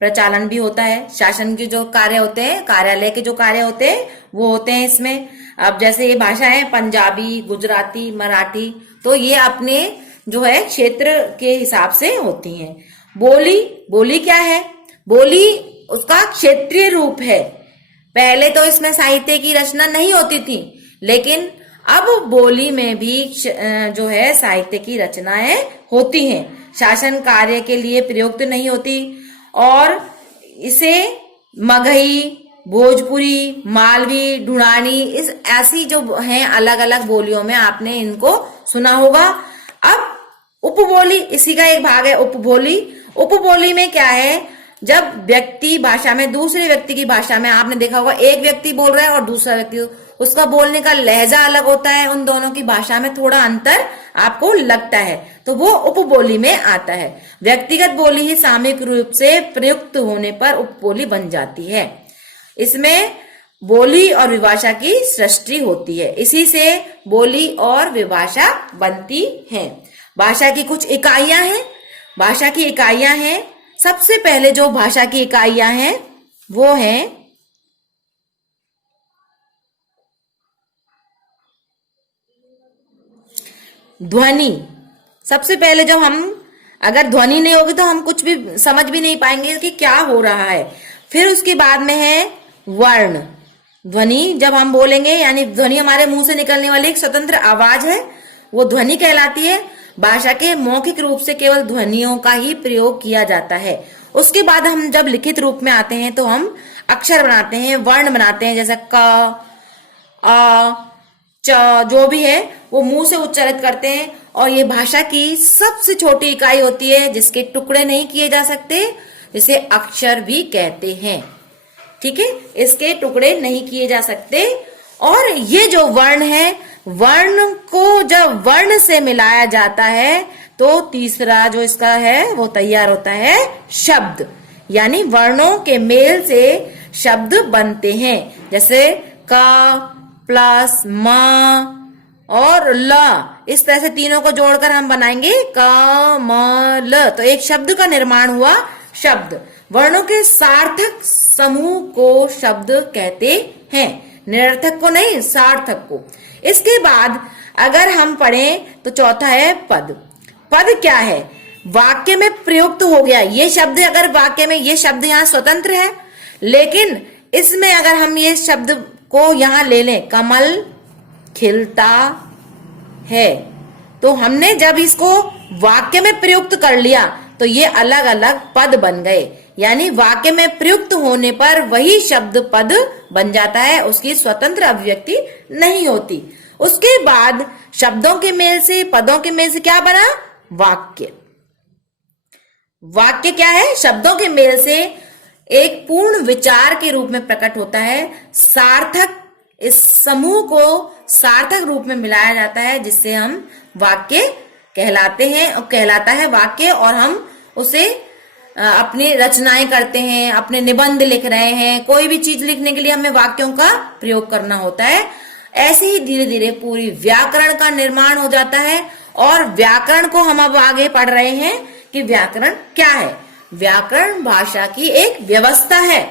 प्रचालन भी होता है। शासन के जो कार्य होते हैं, कार्यालय के जो कार्य होते हैं वो होते हैं इसमें। अब जैसे ये भाषाएं पंजाबी, गुजराती, मराठी, तो ये अपने जो है क्षेत्र के हिसाब से होती हैं। बोली, बोली क्या है? बोली उसका क्षेत्रीय रूप है। पहले तो इसमें साहित्य की रचना नहीं होती थी, लेकिन अब बोली में भी जो है साहित्य की रचनाएं होती हैं। शासन कार्य के लिए प्रयुक्त नहीं होती, और इसे मगही, भोजपुरी, मालवी, ढूंढानी, इस ऐसी जो हैं अलग अलग बोलियों में आपने इनको सुना होगा। अब उपबोली इसी का एक भाग है उपबोली। उपबोली में क्या है, जब व्यक्ति भाषा में दूसरे व्यक्ति की भाषा में, आपने देखा होगा एक व्यक्ति बोल रहा है और दूसरा व्यक्ति, उसका बोलने का लहजा अलग होता है, उन दोनों की भाषा में थोड़ा अंतर आपको लगता है, तो वो उपबोली में आता है। व्यक्तिगत बोली ही सामूहिक रूप से प्रयुक्त होने पर उपबोली बन जाती है। इसमें बोली और विभाषा की सृष्टि होती है, इसी से बोली और विभाषा बनती है। भाषा की कुछ इकाइयां हैं। भाषा की इकाइयां हैं, सबसे पहले जो भाषा की इकाइयां हैं वो है ध्वनि। सबसे पहले जब हम, अगर ध्वनि नहीं होगी तो हम कुछ भी समझ भी नहीं पाएंगे कि क्या हो रहा है। फिर उसके बाद में है वर्ण। ध्वनि जब हम बोलेंगे, यानी ध्वनि हमारे मुंह से निकलने वाली एक स्वतंत्र आवाज है, वो ध्वनि कहलाती है। भाषा के मौखिक रूप से केवल ध्वनियों का ही प्रयोग किया जाता है। उसके बाद हम जब लिखित रूप में आते हैं तो हम अक्षर बनाते हैं, वर्ण बनाते हैं, जैसे क, आ, च, जो भी है वो मुंह से उच्चारित करते हैं। और ये भाषा की सबसे छोटी इकाई होती है जिसके टुकड़े नहीं किए जा सकते, जिसे अक्षर भी कहते हैं। ठीक है, इसके टुकड़े नहीं किए जा सकते। और ये जो वर्ण है, वर्ण को जब वर्ण से मिलाया जाता है तो तीसरा जो इसका है वो तैयार होता है शब्द। यानी वर्णों के मेल से शब्द बनते हैं, जैसे का प्लस म और ल, इस तरह से तीनों को जोड़कर हम बनाएंगे क म ल, तो एक शब्द का निर्माण हुआ शब्द। वर्णों के सार्थक समूह को शब्द कहते हैं, निरर्थक को नहीं, सार्थक को। इसके बाद अगर हम पढ़ें तो चौथा है पद। पद क्या है, वाक्य में प्रयुक्त हो गया ये शब्द। अगर वाक्य में ये शब्द यहाँ स्वतंत्र है, लेकिन इसमें अगर हम ये शब्द को यहाँ ले लें, कमल खिलता है, तो हमने जब इसको वाक्य में प्रयुक्त कर लिया तो ये अलग अलग पद बन गए। यानी वाक्य में प्रयुक्त होने पर वही शब्द पद बन जाता है, उसकी स्वतंत्र अभिव्यक्ति नहीं होती। उसके बाद शब्दों के मेल से, पदों के मेल से क्या बना, वाक्य। वाक्य क्या है, शब्दों के मेल से एक पूर्ण विचार के रूप में प्रकट होता है। सार्थक, इस समूह को सार्थक रूप में मिलाया जाता है, जिससे हम वाक्य कहलाते हैं, और कहलाता है वाक्य। और हम उसे अपनी रचनाएं करते हैं, अपने निबंध लिख रहे हैं, कोई भी चीज लिखने के लिए हमें वाक्यों का प्रयोग करना होता है। ऐसे ही धीरे धीरे पूरी व्याकरण का निर्माण हो जाता है। और व्याकरण को हम अब आगे पढ़ रहे हैं कि व्याकरण क्या है। व्याकरण भाषा की एक व्यवस्था है।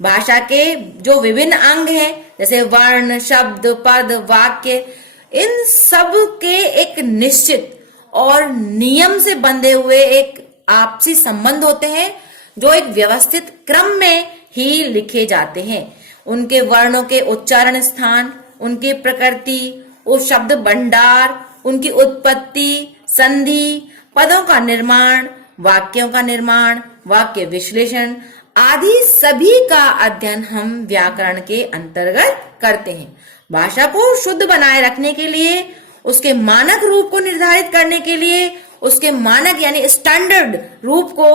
भाषा के जो विभिन्न अंग हैं, जैसे वर्ण, शब्द, पद, वाक्य, इन सब के एक निश्चित और नियम से बंधे हुए एक आपसी संबंध होते हैं, जो एक व्यवस्थित क्रम में ही लिखे जाते हैं। उनके वर्णों के उच्चारण स्थान, उनकी प्रकृति, उस शब्द भंडार, उनकी उत्पत्ति, संधि, पदों का निर्माण, वाक्यों का निर्माण, वाक्य विश्लेषण आदि सभी का अध्ययन हम व्याकरण के अंतर्गत करते हैं। भाषा को शुद्ध बनाए रखने के लिए, उसके मानक रूप को निर्धारित करने के लिए, उसके मानक यानी स्टैंडर्ड रूप को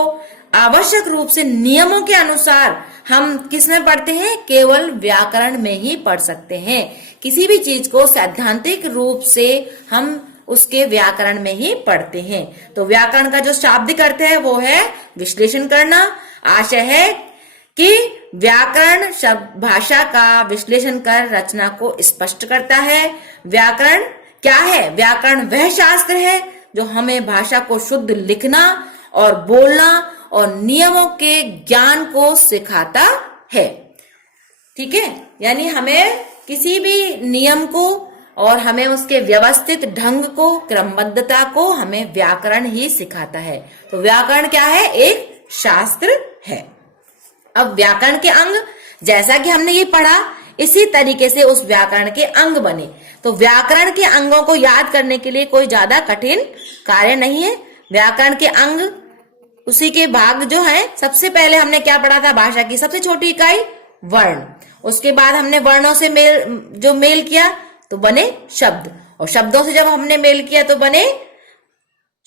आवश्यक रूप से नियमों के अनुसार हम किसमें पढ़ते हैं, केवल व्याकरण में ही पढ़ सकते हैं। किसी भी चीज को सैद्धांतिक रूप से हम उसके व्याकरण में ही पढ़ते हैं। तो व्याकरण का जो शाब्दिक अर्थ है वो है विश्लेषण करना। आशय है कि व्याकरण शब्द भाषा का विश्लेषण कर रचना को स्पष्ट करता है। व्याकरण क्या है, व्याकरण वह शास्त्र है जो हमें भाषा को शुद्ध लिखना और बोलना और नियमों के ज्ञान को सिखाता है। ठीक है, यानी हमें किसी भी नियम को और हमें उसके व्यवस्थित ढंग को, क्रमबद्धता को हमें व्याकरण ही सिखाता है। तो व्याकरण क्या है, एक शास्त्र है। अब व्याकरण के अंग, जैसा कि हमने ये पढ़ा, इसी तरीके से उस व्याकरण के अंग बने। तो व्याकरण के अंगों को याद करने के लिए कोई ज्यादा कठिन कार्य नहीं है। व्याकरण के अंग, उसी के भाग जो है, सबसे पहले हमने क्या पढ़ा था, भाषा की सबसे छोटी इकाई वर्ण। उसके बाद हमने वर्णों से मेल किया तो बने शब्द, और शब्दों से जब हमने मेल किया तो बने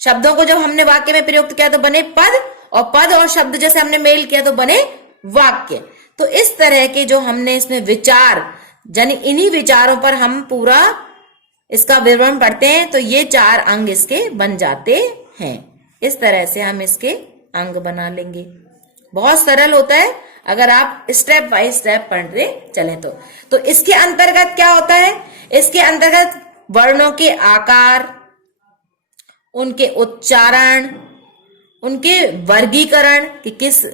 शब्दों को जब हमने वाक्य में प्रयुक्त किया तो बने पद, और पद और शब्द जैसे हमने मेल किया तो बने वाक्य। तो इस तरह के जो हमने इसमें विचार, यानी इन्हीं विचारों पर हम पूरा इसका विवरण पढ़ते हैं, तो ये 4 अंग इसके बन जाते हैं। इस तरह से हम इसके अंग बना लेंगे। बहुत सरल होता है अगर आप स्टेप बाय स्टेप पढ़ते चलें तो इसके अंतर्गत क्या होता है? इसके अंतर्गत वर्णों के आकार, उनके उच्चारण, उनके वर्गीकरण कि किस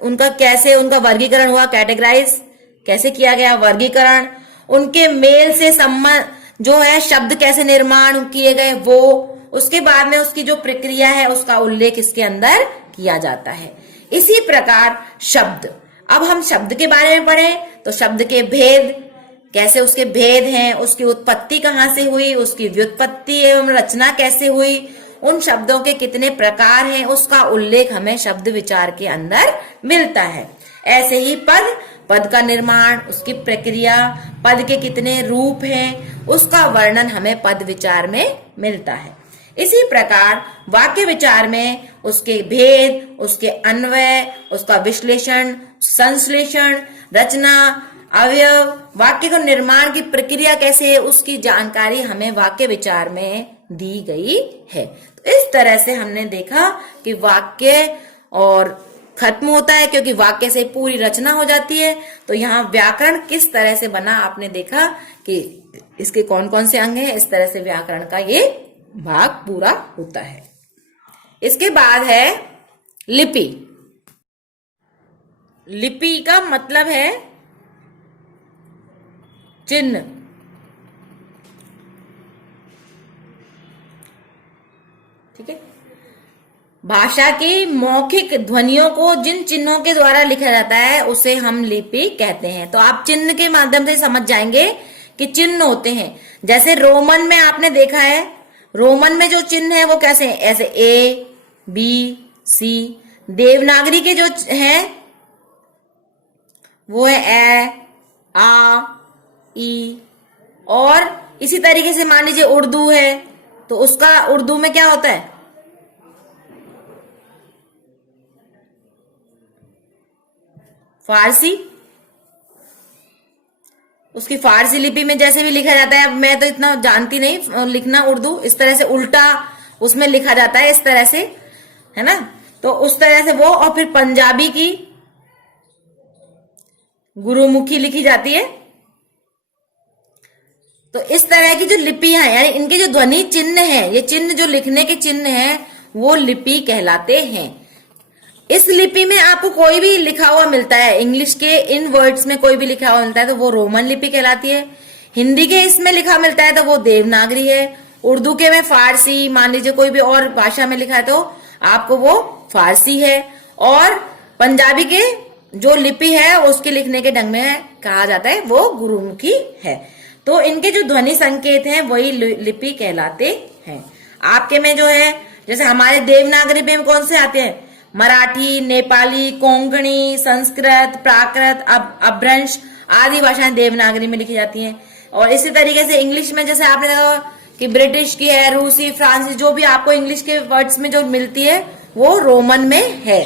उनका कैसे उनका वर्गीकरण हुआ, कैटेगराइज कैसे किया गया, वर्गीकरण, उनके मेल से संबंध जो है, शब्द कैसे निर्माण किए गए वो, उसके बाद में उसकी जो प्रक्रिया है उसका उल्लेख इसके अंदर किया जाता है। इसी प्रकार शब्द, अब हम शब्द के बारे में पढ़ें तो शब्द के भेद, कैसे उसके भेद हैं, उसकी उत्पत्ति कहाँ से हुई, उसकी व्युत्पत्ति एवं रचना कैसे हुई, उन शब्दों के कितने प्रकार हैं, उसका उल्लेख हमें शब्द विचार के अंदर मिलता है। ऐसे ही पद का निर्माण, उसकी प्रक्रिया, पद के कितने रूप हैं, उसका वर्णन हमें पद विचार में मिलता है। इसी प्रकार वाक्य विचार में उसके भेद, उसके अन्वय, उसका विश्लेषण, संश्लेषण, रचना, अवयव, वाक्य को निर्माण की प्रक्रिया कैसे है, उसकी जानकारी हमें वाक्य विचार में दी गई है। तो इस तरह से हमने देखा कि वाक्य और खत्म होता है क्योंकि वाक्य से पूरी रचना हो जाती है। तो यहाँ व्याकरण किस तरह से बना आपने देखा कि इसके कौन कौन से अंग हैं, इस तरह से व्याकरण का ये भाग पूरा होता है। इसके बाद है लिपि। लिपि का मतलब है चिन्ह। ठीक है, भाषा की मौखिक ध्वनियों को जिन चिन्हों के द्वारा लिखा जाता है उसे हम लिपि कहते हैं। तो आप चिन्ह के माध्यम से समझ जाएंगे कि चिन्ह होते हैं। जैसे रोमन में आपने देखा है, रोमन में जो चिन्ह है वो कैसे हैं, ऐसे ए बी सी। देवनागरी के जो हैं वो है ए आ ई। और इसी तरीके से मान लीजिए उर्दू है तो उसका उर्दू में क्या होता है, फारसी। उसकी फारसी लिपि में जैसे भी लिखा जाता है, अब मैं तो इतना जानती नहीं लिखना उर्दू, इस तरह से उल्टा उसमें लिखा जाता है, इस तरह से, है ना। तो उस तरह से वो, और फिर पंजाबी की गुरुमुखी लिखी जाती है। तो इस तरह की जो लिपि है, यानी इनके जो ध्वनि चिन्ह है, ये चिन्ह जो लिखने के चिन्ह हैं वो लिपि कहलाते हैं। इस लिपि में आपको कोई भी लिखा हुआ मिलता है, इंग्लिश के इन वर्ड्स में कोई भी लिखा हुआ मिलता है तो वो रोमन लिपि कहलाती है। हिंदी के इसमें लिखा मिलता है तो वो देवनागरी है। उर्दू के में फारसी, मान लीजिए कोई भी और भाषा में लिखा है तो आपको वो फारसी है। और पंजाबी के जो लिपि है उसके लिखने के ढंग में कहा जाता है वो गुरुमुखी है। तो इनके जो ध्वनि संकेत हैं वही लिपि कहलाते हैं। आपके में जो है, जैसे हमारे देवनागरी में कौन से आते हैं, मराठी, नेपाली, कोंकणी, संस्कृत, प्राकृत, अपभ्रंश आदि भाषाएं देवनागरी में लिखी जाती हैं। और इसी तरीके से इंग्लिश में जैसे आपने देखा कि ब्रिटिश की है, रूसी, फ्रांसीसी, जो भी आपको इंग्लिश के वर्ड्स में जो मिलती है वो रोमन में है।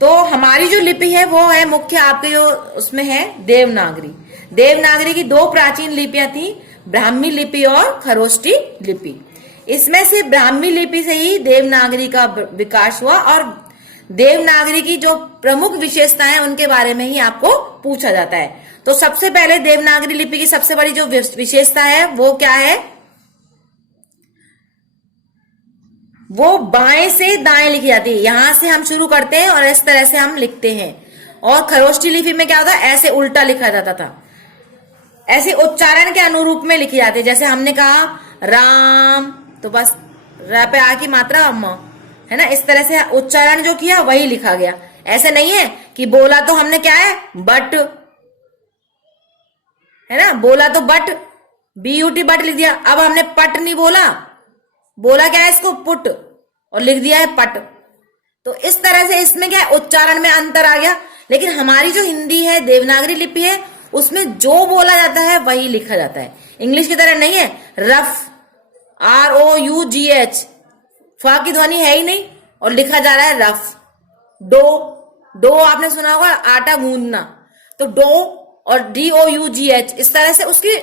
तो हमारी जो लिपि है वो है मुख्य आपके जो उसमें है देवनागरी। देवनागरी की 2 प्राचीन लिपियां थी, ब्राह्मी लिपि और खरोष्टी लिपि। इसमें से ब्राह्मी लिपि से ही देवनागरी का विकास हुआ। और देवनागरी की जो प्रमुख विशेषताएं हैं उनके बारे में ही आपको पूछा जाता है। तो सबसे पहले देवनागरी लिपि की सबसे बड़ी जो विशेषता है वो क्या है, वो बाएं से दाएं लिखी जाती है। यहां से हम शुरू करते हैं और इस तरह से हम लिखते हैं। और खरोष्टी लिपि में क्या होता है, ऐसे उल्टा लिखा जाता था, ऐसे उच्चारण के अनुरूप में लिखी जाती है। जैसे हमने कहा राम, तो बस र पे आ की मात्रा अम्मा, है ना, इस तरह से उच्चारण जो किया वही लिखा गया। ऐसे नहीं है कि बोला तो हमने क्या है बट, है ना, बोला तो बट, BUT बट लिख दिया। अब हमने पट नहीं बोला, बोला क्या है इसको पुट, और लिख दिया है पट। तो इस तरह से इसमें क्या है, उच्चारण में अंतर आ गया। लेकिन हमारी जो हिंदी है, देवनागरी लिपि है, उसमें जो बोला जाता है वही लिखा जाता है। इंग्लिश की तरह नहीं है रफ, ROUGH, फा की ध्वनि है ही नहीं और लिखा जा रहा है रफ। डो, डो आपने सुना होगा आटा गूंदना, तो डो और DOUGH इस तरह से उसकी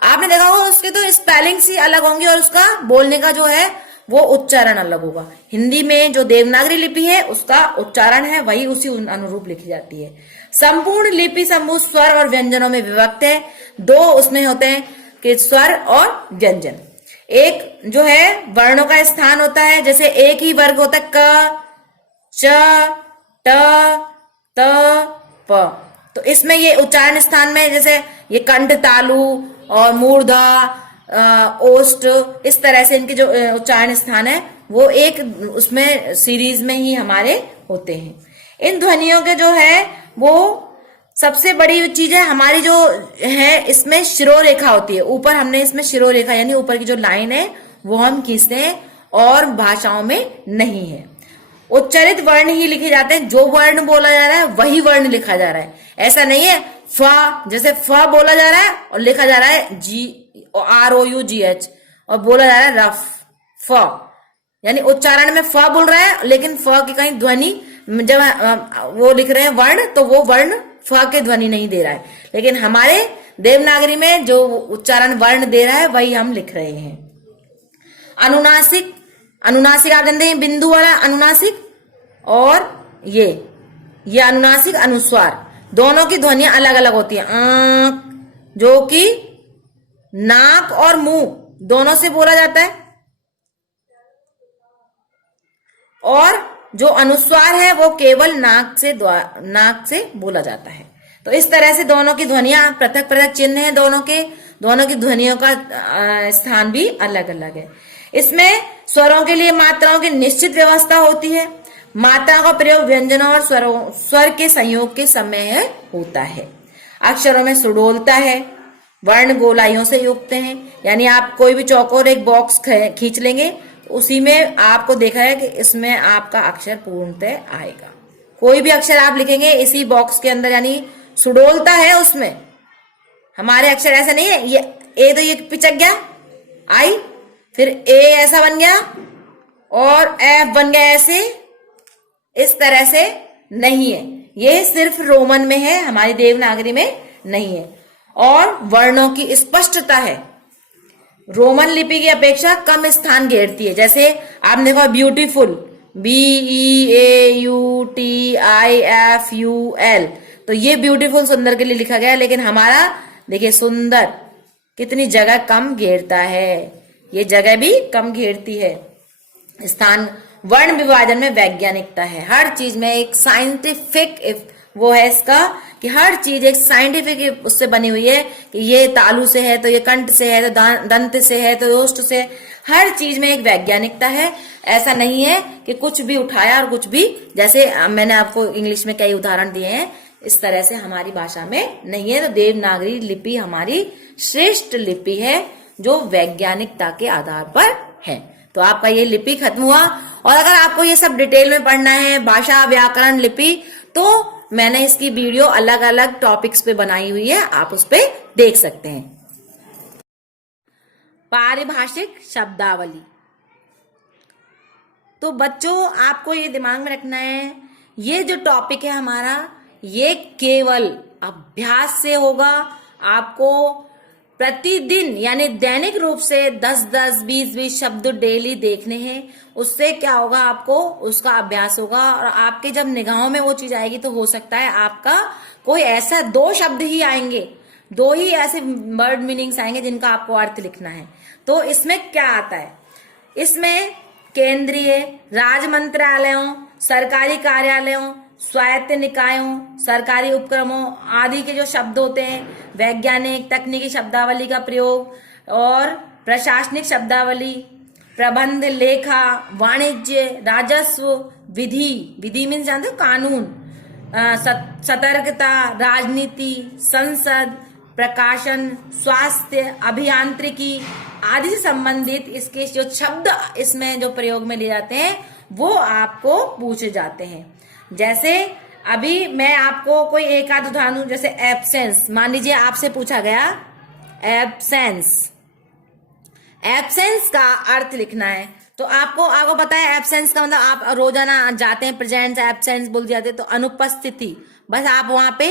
आपने देखा होगा, उसके तो स्पेलिंग्स ही अलग होंगे और उसका बोलने का जो है वो उच्चारण अलग होगा। हिंदी में जो देवनागरी लिपि है उसका उच्चारण है वही उसी अनुरूप लिखी जाती है। संपूर्ण लिपि समूह स्वर और व्यंजनों में विभक्त है। दो उसमें होते हैं कि स्वर और व्यंजन। एक जो है वर्णों का स्थान होता है, जैसे एक ही वर्ग होता है क, च, ट, त, प। तो इसमें ये उच्चारण स्थान में जैसे ये कंठ तालु और मूर्धा, ओष्ठ, इस तरह से इनके जो उच्चारण स्थान है वो एक उसमें सीरीज में ही हमारे होते हैं। इन ध्वनियों के जो है वो सबसे बड़ी चीज है हमारी जो है, इसमें शिरोरेखा होती है। ऊपर हमने इसमें शिरोरेखा यानी ऊपर की जो लाइन है वो हम खींचते हैं और भाषाओं में नहीं है। उच्चारित वर्ण ही लिखे जाते हैं, जो वर्ण बोला जा रहा है वही वर्ण लिखा जा रहा है। ऐसा नहीं है फ, जैसे फ बोला जा रहा है और लिखा जा रहा है ROUGH और बोला जा रहा है रफ फ, यानी उच्चारण में फ बोल रहा है लेकिन फ की कहीं ध्वनि जब वो लिख रहे हैं वर्ण तो वो वर्ण फ के ध्वनि नहीं दे रहा है, लेकिन हमारे देवनागरी में जो उच्चारण वर्ण दे रहा है वही हम लिख रहे हैं। अनुनासिक, अनुनासिक आप जानते हैं बिंदु वाला अनुनासिक, और ये अनुनासिक अनुस्वार, दोनों की ध्वनियां अलग अलग होती है। जो कि नाक और मुंह दोनों से बोला जाता है, और जो अनुस्वार है वो केवल नाक से बोला जाता है। तो इस तरह से दोनों की ध्वनियां पृथक पृथक चिन्ह है, दोनों की ध्वनियों का स्थान भी अलग अलग है। इसमें स्वरों के लिए मात्राओं की निश्चित व्यवस्था होती है। मात्रा का प्रयोग व्यंजनों और स्वर के संयोग के समय होता है। अक्षरों में सुडोलता है, वर्ण गोलाइयों से युक्त हैं, यानी आप कोई भी चौकोर एक बॉक्स खींच लेंगे तो उसी में आपको देखा है कि इसमें आपका अक्षर पूर्णतः आएगा। कोई भी अक्षर आप लिखेंगे इसी बॉक्स के अंदर, यानी सुडोलता है उसमें। हमारे अक्षर ऐसा नहीं है ये ए तो ये पिचक गया आई, फिर ए ऐसा बन गया और एफ बन गया ऐसे, इस तरह से नहीं है। ये सिर्फ रोमन में है, हमारी देवनागरी में नहीं है। और वर्णों की स्पष्टता है, रोमन लिपि की अपेक्षा कम स्थान घेरती है। जैसे आपने देखा ब्यूटीफुल, BEAUTIFUL, तो ये ब्यूटीफुल सुंदर के लिए लिखा गया, लेकिन हमारा देखिए सुंदर कितनी जगह कम घेरता है, ये जगह भी कम घेरती है। स्थान वर्ण विभाजन में वैज्ञानिकता है, हर चीज में एक साइंटिफिक वो है इसका कि हर चीज एक साइंटिफिक उससे बनी हुई है कि ये तालु से है तो ये कंठ से है तो दंत से है तो ओष्ठ से, हर चीज में एक वैज्ञानिकता है। ऐसा नहीं है कि कुछ भी उठाया और कुछ भी, जैसे मैंने आपको इंग्लिश में कई उदाहरण दिए हैं, इस तरह से हमारी भाषा में नहीं है। तो देवनागरी लिपि हमारी श्रेष्ठ लिपि है जो वैज्ञानिकता के आधार पर है। तो आपका ये लिपि खत्म हुआ। और अगर आपको ये सब डिटेल में पढ़ना है भाषा व्याकरण लिपि, तो मैंने इसकी वीडियो अलग अलग टॉपिक्स पे बनाई हुई है, आप उस पे देख सकते हैं। पारिभाषिक शब्दावली, तो बच्चों आपको ये दिमाग में रखना है, ये जो टॉपिक है हमारा ये केवल अभ्यास से होगा। आपको प्रतिदिन यानी दैनिक रूप से 10-10, 20-20 शब्द डेली देखने हैं। उससे क्या होगा, आपको उसका अभ्यास होगा और आपके जब निगाहों में वो चीज आएगी तो हो सकता है आपका कोई ऐसा 2 शब्द ही आएंगे, 2 ही ऐसे वर्ड मीनिंग्स आएंगे जिनका आपको अर्थ लिखना है। तो इसमें क्या आता है, इसमें केंद्रीय राज्य मंत्रालयों, सरकारी कार्यालयों, स्वायत्त निकायों, सरकारी उपक्रमों आदि के जो शब्द होते हैं, वैज्ञानिक तकनीकी शब्दावली का प्रयोग, और प्रशासनिक शब्दावली, प्रबंध, लेखा, वाणिज्य, राजस्व, विधि मीन्स जानते हो कानून, सतर्कता, राजनीति, संसद, प्रकाशन, स्वास्थ्य, अभियांत्रिकी आदि से संबंधित इसके जो शब्द इसमें जो प्रयोग में लिए जाते हैं वो आपको पूछे जाते हैं। जैसे अभी मैं आपको कोई एक आध उदाहरण दूं, जैसे एब्सेंस, मान लीजिए आपसे पूछा गया एब्सेंस, एब्सेंस का अर्थ लिखना है, तो आपको पता है एब्सेंस का मतलब आप रोजाना जाते हैं, प्रेजेंट एब्सेंस बोल जाते हैं, तो अनुपस्थिति बस आप वहां पे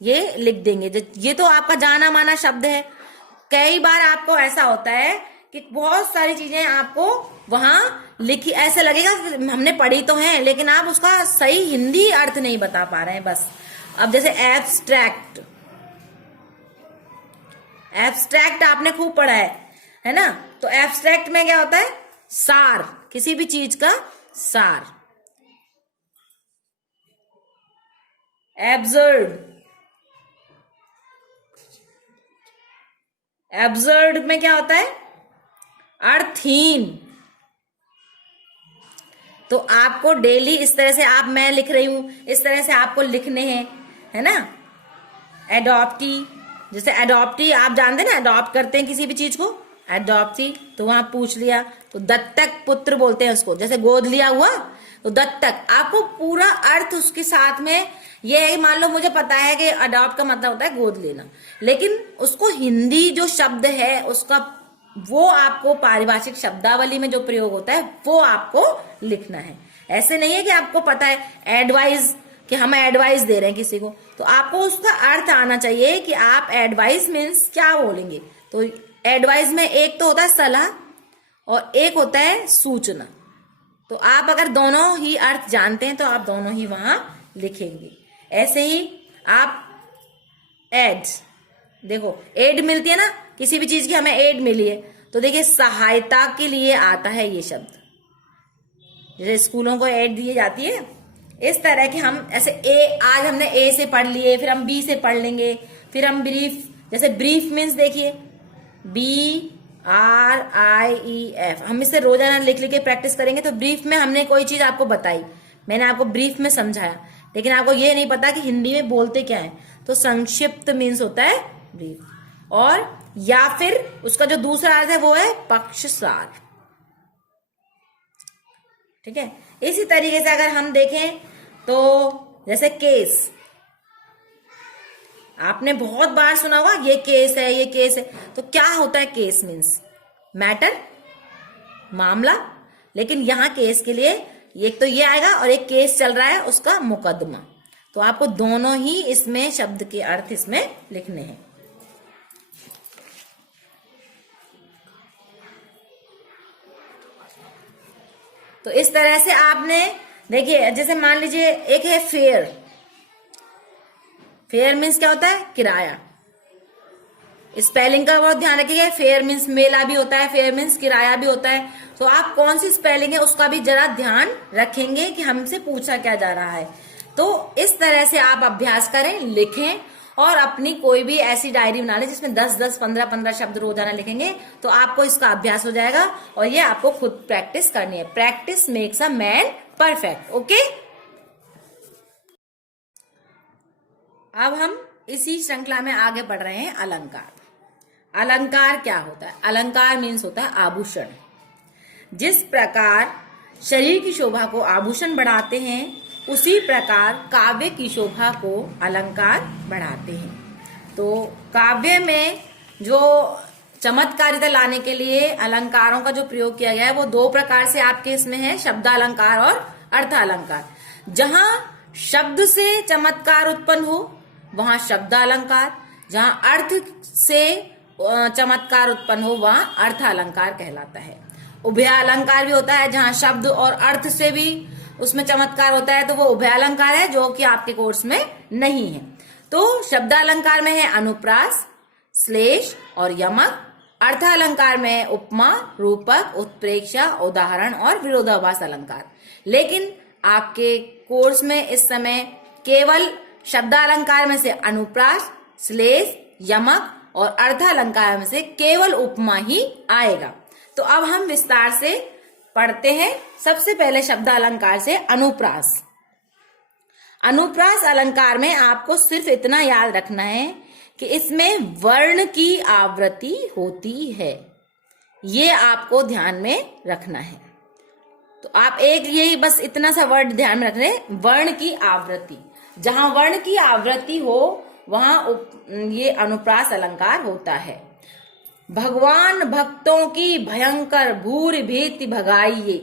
ये लिख देंगे। ये तो आपका जाना माना शब्द है। कई बार आपको ऐसा होता है कि बहुत सारी चीजें आपको वहां लिखी, ऐसे लगेगा हमने पढ़ी तो है, लेकिन आप उसका सही हिंदी अर्थ नहीं बता पा रहे हैं बस। अब जैसे एब्स्ट्रैक्ट, एब्स्ट्रैक्ट आपने खूब पढ़ा है ना। तो एब्स्ट्रैक्ट में क्या होता है? सार, किसी भी चीज का सार। एब्सर्ड, एब्सर्ड में क्या होता है? अर्थहीन। तो आपको डेली इस तरह से मैं लिख रही हूं, इस तरह से आपको लिखने हैं, है ना। एडॉप्टी, जैसे एडॉप्टी आप जानते हैं ना, अडॉप्ट करते हैं किसी भी चीज को, एडॉप्टी। तो वहां पूछ लिया, तो दत्तक पुत्र बोलते हैं उसको, जैसे गोद लिया हुआ तो दत्तक। आपको पूरा अर्थ उसके साथ में ये है। मान लो मुझे पता है कि अडॉप्ट का मतलब होता है गोद लेना, लेकिन उसको हिंदी जो शब्द है उसका वो आपको पारिभाषिक शब्दावली में जो प्रयोग होता है वो आपको लिखना है। ऐसे नहीं है कि आपको पता है एडवाइस, कि हम एडवाइस दे रहे हैं किसी को, तो आपको उसका अर्थ आना चाहिए कि आप एडवाइस मीन्स क्या बोलेंगे। तो एडवाइस में एक तो होता है सलाह और एक होता है सूचना। तो आप अगर दोनों ही अर्थ जानते हैं तो आप दोनों ही वहां लिखेंगे। ऐसे ही आप एड, देखो एड मिलती है ना, किसी भी चीज की हमें एड मिली है, तो देखिए सहायता के लिए आता है ये शब्द। जैसे स्कूलों को एड दी जाती है, इस तरह के हम ऐसे आज हमने ए से पढ़ लिए, फिर हम बी से पढ़ लेंगे, फिर हम ब्रीफ, जैसे ब्रीफ मीन्स देखिए BRIEF, हम इसे रोजाना लिख लिख के प्रैक्टिस करेंगे। तो ब्रीफ में हमने कोई चीज आपको बताई, मैंने आपको ब्रीफ में समझाया, लेकिन आपको ये नहीं पता कि हिंदी में बोलते क्या है, तो संक्षिप्त मीन्स होता है ब्रीफ। और या फिर उसका जो दूसरा अर्थ है वो है पक्षसार। ठीक है। इसी तरीके से अगर हम देखें तो जैसे केस, आपने बहुत बार सुना होगा ये केस है, ये केस है। तो क्या होता है केस मीन्स? मैटर, मामला। लेकिन यहां केस के लिए एक तो ये आएगा और एक केस चल रहा है उसका मुकदमा। तो आपको दोनों ही इसमें शब्द के अर्थ इसमें लिखने हैं। तो इस तरह से आपने देखिए, जैसे मान लीजिए एक है फेयर। फेयर मीन्स क्या होता है? किराया। स्पेलिंग का बहुत ध्यान रखिएगा। फेयर मीन्स मेला भी होता है, फेयर मीन्स किराया भी होता है। तो आप कौन सी स्पेलिंग है उसका भी जरा ध्यान रखेंगे कि हमसे पूछा क्या जा रहा है। तो इस तरह से आप अभ्यास करें, लिखें और अपनी कोई भी ऐसी डायरी बना लें जिसमें 10-10, 15-15 शब्द रोजाना लिखेंगे, तो आपको इसका अभ्यास हो जाएगा। और ये आपको खुद प्रैक्टिस करनी है। Practice makes a man perfect. Okay, अब हम इसी श्रृंखला में आगे बढ़ रहे हैं। अलंकार। अलंकार क्या होता है? अलंकार मीन्स होता है आभूषण। जिस प्रकार शरीर की शोभा को आभूषण बढ़ाते हैं, उसी प्रकार काव्य की शोभा को अलंकार बढ़ाते हैं। तो काव्य में जो चमत्कारिता लाने के लिए अलंकारों का जो प्रयोग किया गया है वो दो प्रकार से आपके इसमें है, शब्दालंकार और अर्थालंकार। जहां शब्द से चमत्कार उत्पन्न हो वहां शब्दालंकार, जहां अर्थ से चमत्कार उत्पन्न हो वहां अर्थालंकार कहलाता है। उभयालंकार भी होता है, जहां शब्द और अर्थ से भी उसमें चमत्कार होता है, तो वो उभयालंकार है, जो कि आपके कोर्स में नहीं है। तो शब्दालंकार में है अनुप्रास, श्लेष और यमक। अर्थालंकार में है उपमा, रूपक, उत्प्रेक्षा, उदाहरण और विरोधाभास अलंकार। लेकिन आपके कोर्स में इस समय केवल शब्दालंकार में से अनुप्रास, श्लेष, यमक और अर्थालंकार में से केवल उपमा ही आएगा। तो अब हम विस्तार से पढ़ते हैं। सबसे पहले शब्दालंकार से अनुप्रास। अनुप्रास अलंकार में आपको सिर्फ इतना याद रखना है कि इसमें वर्ण की आवृत्ति होती है, ये आपको ध्यान में रखना है। तो आप एक यही बस इतना सा वर्ड ध्यान में रख रहे हैं, वर्ण की आवृत्ति। जहां वर्ण की आवृत्ति हो वहां ये अनुप्रास अलंकार होता है। भगवान भक्तों की भयंकर भूर भीति भगाइए।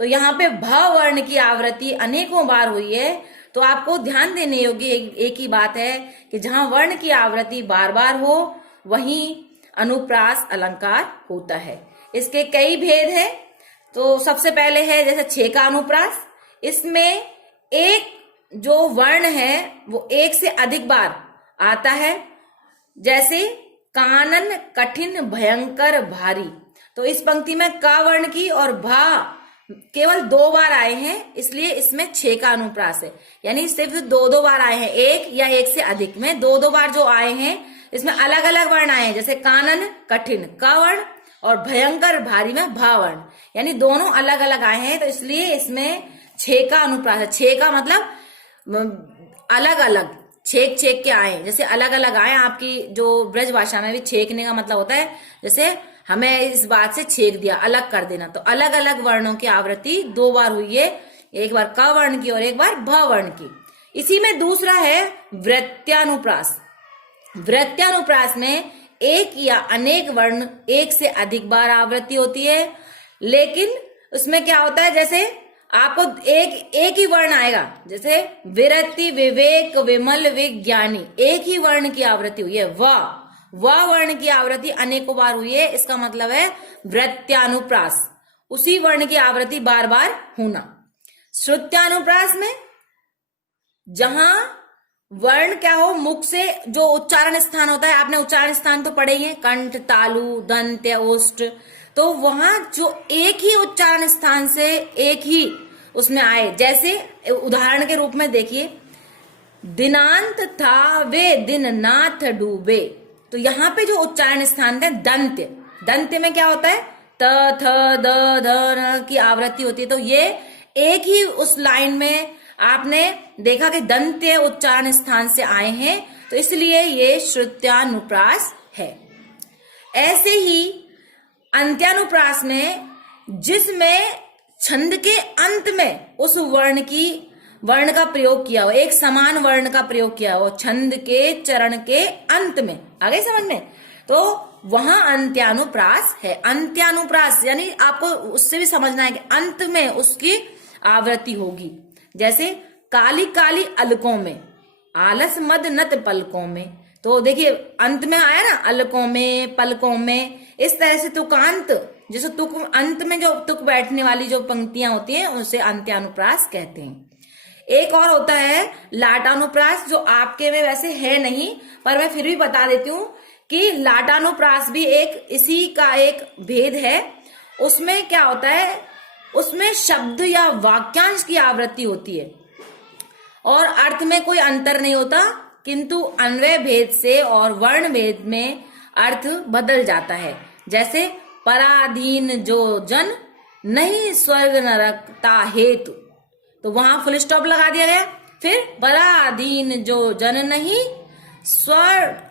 तो यहाँ पे भ वर्ण की आवृत्ति अनेकों बार हुई है। तो आपको ध्यान देने योग्य एक ही बात है कि जहां वर्ण की आवृत्ति बार बार हो वहीं अनुप्रास अलंकार होता है। इसके कई भेद हैं। तो सबसे पहले है जैसे छे का अनुप्रास। इसमें एक जो वर्ण है वो एक से अधिक बार आता है, जैसे कानन कठिन भयंकर भारी। तो इस पंक्ति में का वर्ण की और भा केवल 2 बार आए हैं, इसलिए इसमें 6 का अनुप्रास है। यानी सिर्फ 2 बार आए हैं, एक या एक से अधिक में 2 बार जो आए हैं इसमें अलग अलग वर्ण आए हैं, जैसे कानन कठिन का वर्ण और भयंकर भारी में भा वर्ण, यानी दोनों अलग अलग आए हैं। तो इसलिए इसमें 6 का अनुप्रास है। 6 का मतलब अलग अलग छेक छेक के आए, जैसे अलग अलग आए। आपकी जो ब्रज भाषा में भी छेकने का मतलब होता है जैसे हमें इस बात से छेक दिया, अलग कर देना। तो अलग अलग वर्णों की आवृत्ति 2 बार हुई है, एक बार क वर्ण की और एक बार भ वर्ण की। इसी में दूसरा है वृत्यानुप्रास। वृत्यानुप्रास में एक या अनेक वर्ण एक से अधिक बार आवृत्ति होती है, लेकिन उसमें क्या होता है, जैसे आपको एक ही वर्ण आएगा, जैसे विरति विवेक विमल विज्ञानी, एक ही वर्ण की आवृत्ति हुई है। व वर्ण की आवृत्ति अनेकों बार हुई है, इसका मतलब है वृत्यानुप्रास, उसी वर्ण की आवृत्ति बार बार होना। श्रुत्यानुप्रास में जहां वर्ण क्या हो, मुख से जो उच्चारण स्थान होता है, आपने उच्चारण स्थान तो पढ़े ही है, कंठ तालु दंत्य ओष्ठ, तो वहां जो एक ही उच्चारण स्थान से एक ही उसमें आए, जैसे उदाहरण के रूप में देखिए, दिनांत था वे दिन नाथ डूबे। तो यहाँ पे जो उच्चारण स्थान है दंत्य, दंत्य में क्या होता है, त थ द ध न की आवृत्ति होती है। तो ये एक ही उस लाइन में आपने देखा कि दंत्य उच्चारण स्थान से आए हैं, तो इसलिए ये श्रुत्यानुप्रास है। ऐसे ही अंत्यानुप्रास में जिसमें छंद के अंत में उस वर्ण का प्रयोग किया हो, एक समान वर्ण का प्रयोग किया हो छंद के चरण के अंत में, आ गई समझ में, तो वहां अंत्यानुप्रास है। अंत्यानुप्रास यानी आपको उससे भी समझना है कि अंत में उसकी आवृत्ति होगी। जैसे काली काली अलकों में, आलस मद नत पलकों में, तो देखिए अंत में आया ना, अलकों में पलकों में, इस तरह से तुकांत, जैसे तुक अंत में जो तुक बैठने वाली जो पंक्तियां होती हैं उसे अंत्यानुप्रास कहते हैं। एक और होता है लाटानुप्रास, जो आपके में वैसे है नहीं, पर मैं फिर भी बता देती हूँ कि लाटानुप्रास भी एक इसी का एक भेद है। उसमें क्या होता है, उसमें शब्द या वाक्यांश की आवृत्ति होती है और अर्थ में कोई अंतर नहीं होता, किंतु अन्वय भेद से और वर्ण भेद में अर्थ बदल जाता है। जैसे पराधीन जो जन नहीं स्वर्ग नरकता हेतु, तो वहां फुल स्टॉप लगा दिया गया। फिर पराधीन जो जन नहीं स्वर्ग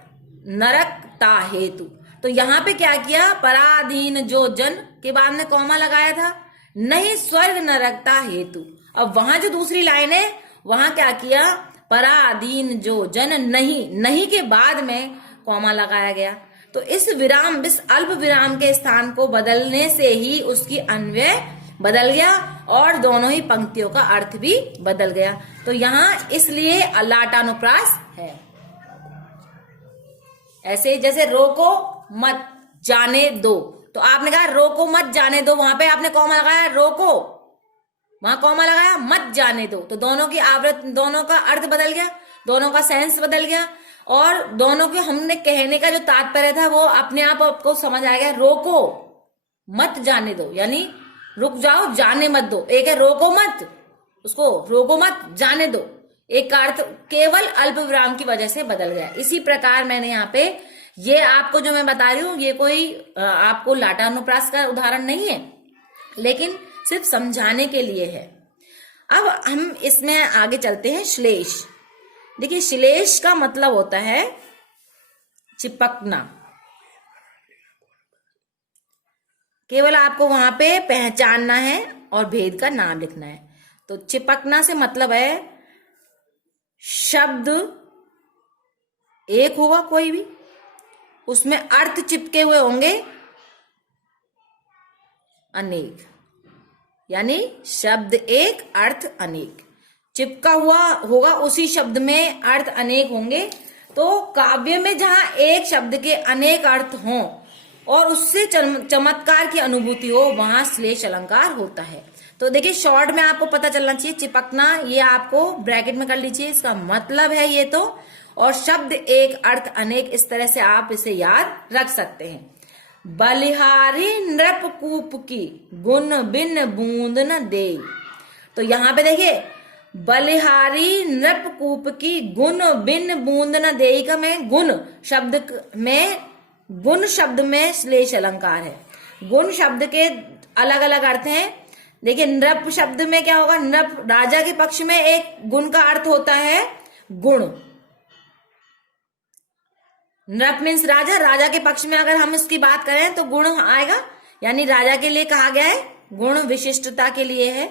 नरकता हेतु, तो यहाँ पे क्या किया, पराधीन जो जन के बाद में कॉमा लगाया था, नहीं स्वर्ग नरकता हेतु। अब वहां जो दूसरी लाइन है वहां क्या किया, पराधीन जो जन नहीं के बाद में कॉमा लगाया गया। तो इस अल्प विराम के स्थान को बदलने से ही उसकी अन्वय बदल गया और दोनों ही पंक्तियों का अर्थ भी बदल गया। तो यहाँ इसलिए लाटानुप्रास है। ऐसे जैसे रोको मत जाने दो, तो आपने कहा रोको मत जाने दो, वहां पे आपने कॉमा लगाया रोको, वहां कॉमा लगाया मत जाने दो, तो दोनों की आवृत्ति, दोनों का अर्थ बदल गया, दोनों का सेंस बदल गया और दोनों के हमने कहने का जो तात्पर्य था वो अपने आप आपको समझ आएगा। रोको मत जाने दो यानी रुक जाओ, जाने मत दो। एक है रोको मत, उसको रोको मत जाने दो, एक का अर्थ केवल अल्प विराम की वजह से बदल गया। इसी प्रकार मैंने यहाँ पे ये आपको जो मैं बता रही हूँ ये कोई आपको लाटानुप्रास का उदाहरण नहीं है, लेकिन सिर्फ समझाने के लिए है। अब हम इसमें आगे चलते हैं। श्लेष, देखिए श्लेष का मतलब होता है चिपकना। केवल आपको वहां पे पहचानना है और भेद का नाम लिखना है। तो चिपकना से मतलब है शब्द एक होगा कोई भी, उसमें अर्थ चिपके हुए होंगे अनेक, यानी शब्द एक अर्थ अनेक चिपका हुआ होगा, उसी शब्द में अर्थ अनेक होंगे। तो काव्य में जहां एक शब्द के अनेक अर्थ हों और उससे चमत्कार की अनुभूति हो, वहां श्लेष अलंकार होता है। तो देखिए शॉर्ट में आपको पता चलना चाहिए, चिपकना ये आपको ब्रैकेट में कर लीजिए, इसका मतलब है ये तो। और शब्द एक अर्थ अनेक, इस तरह से आप इसे याद रख सकते हैं। बलिहारी नृपकूप की गुण बिन बूंद न दे। तो यहां पे देखिए बलिहारी नृपकूप की गुण बिन बूंद न दे का में गुण शब्द में श्लेष अलंकार है। गुण शब्द के अलग अलग अर्थ हैं। देखिए नृप शब्द में क्या होगा, नृप राजा के पक्ष में एक गुण का अर्थ होता है गुण। नृप मीन्स राजा, राजा के पक्ष में अगर हम इसकी बात करें तो गुण आएगा, यानी राजा के लिए कहा गया है, गुण विशिष्टता के लिए है।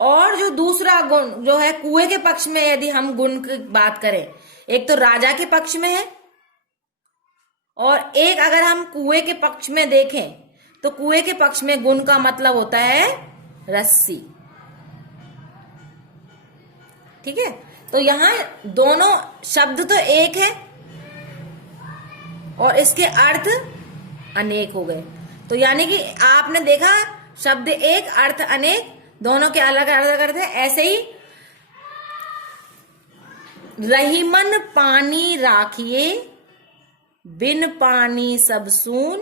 और जो दूसरा गुण जो है कुएं के पक्ष में, यदि हम गुण की बात करें, एक तो राजा के पक्ष में है और एक अगर हम कुएं के पक्ष में देखें तो कुएं के पक्ष में गुण का मतलब होता है रस्सी। ठीक है, तो यहां दोनों शब्द तो एक है और इसके अर्थ अनेक हो गए। तो यानी कि आपने देखा शब्द एक अर्थ अनेक, दोनों के अलग अलग अर्थ है। ऐसे ही रहीमन पानी राखिए बिन पानी सब सून,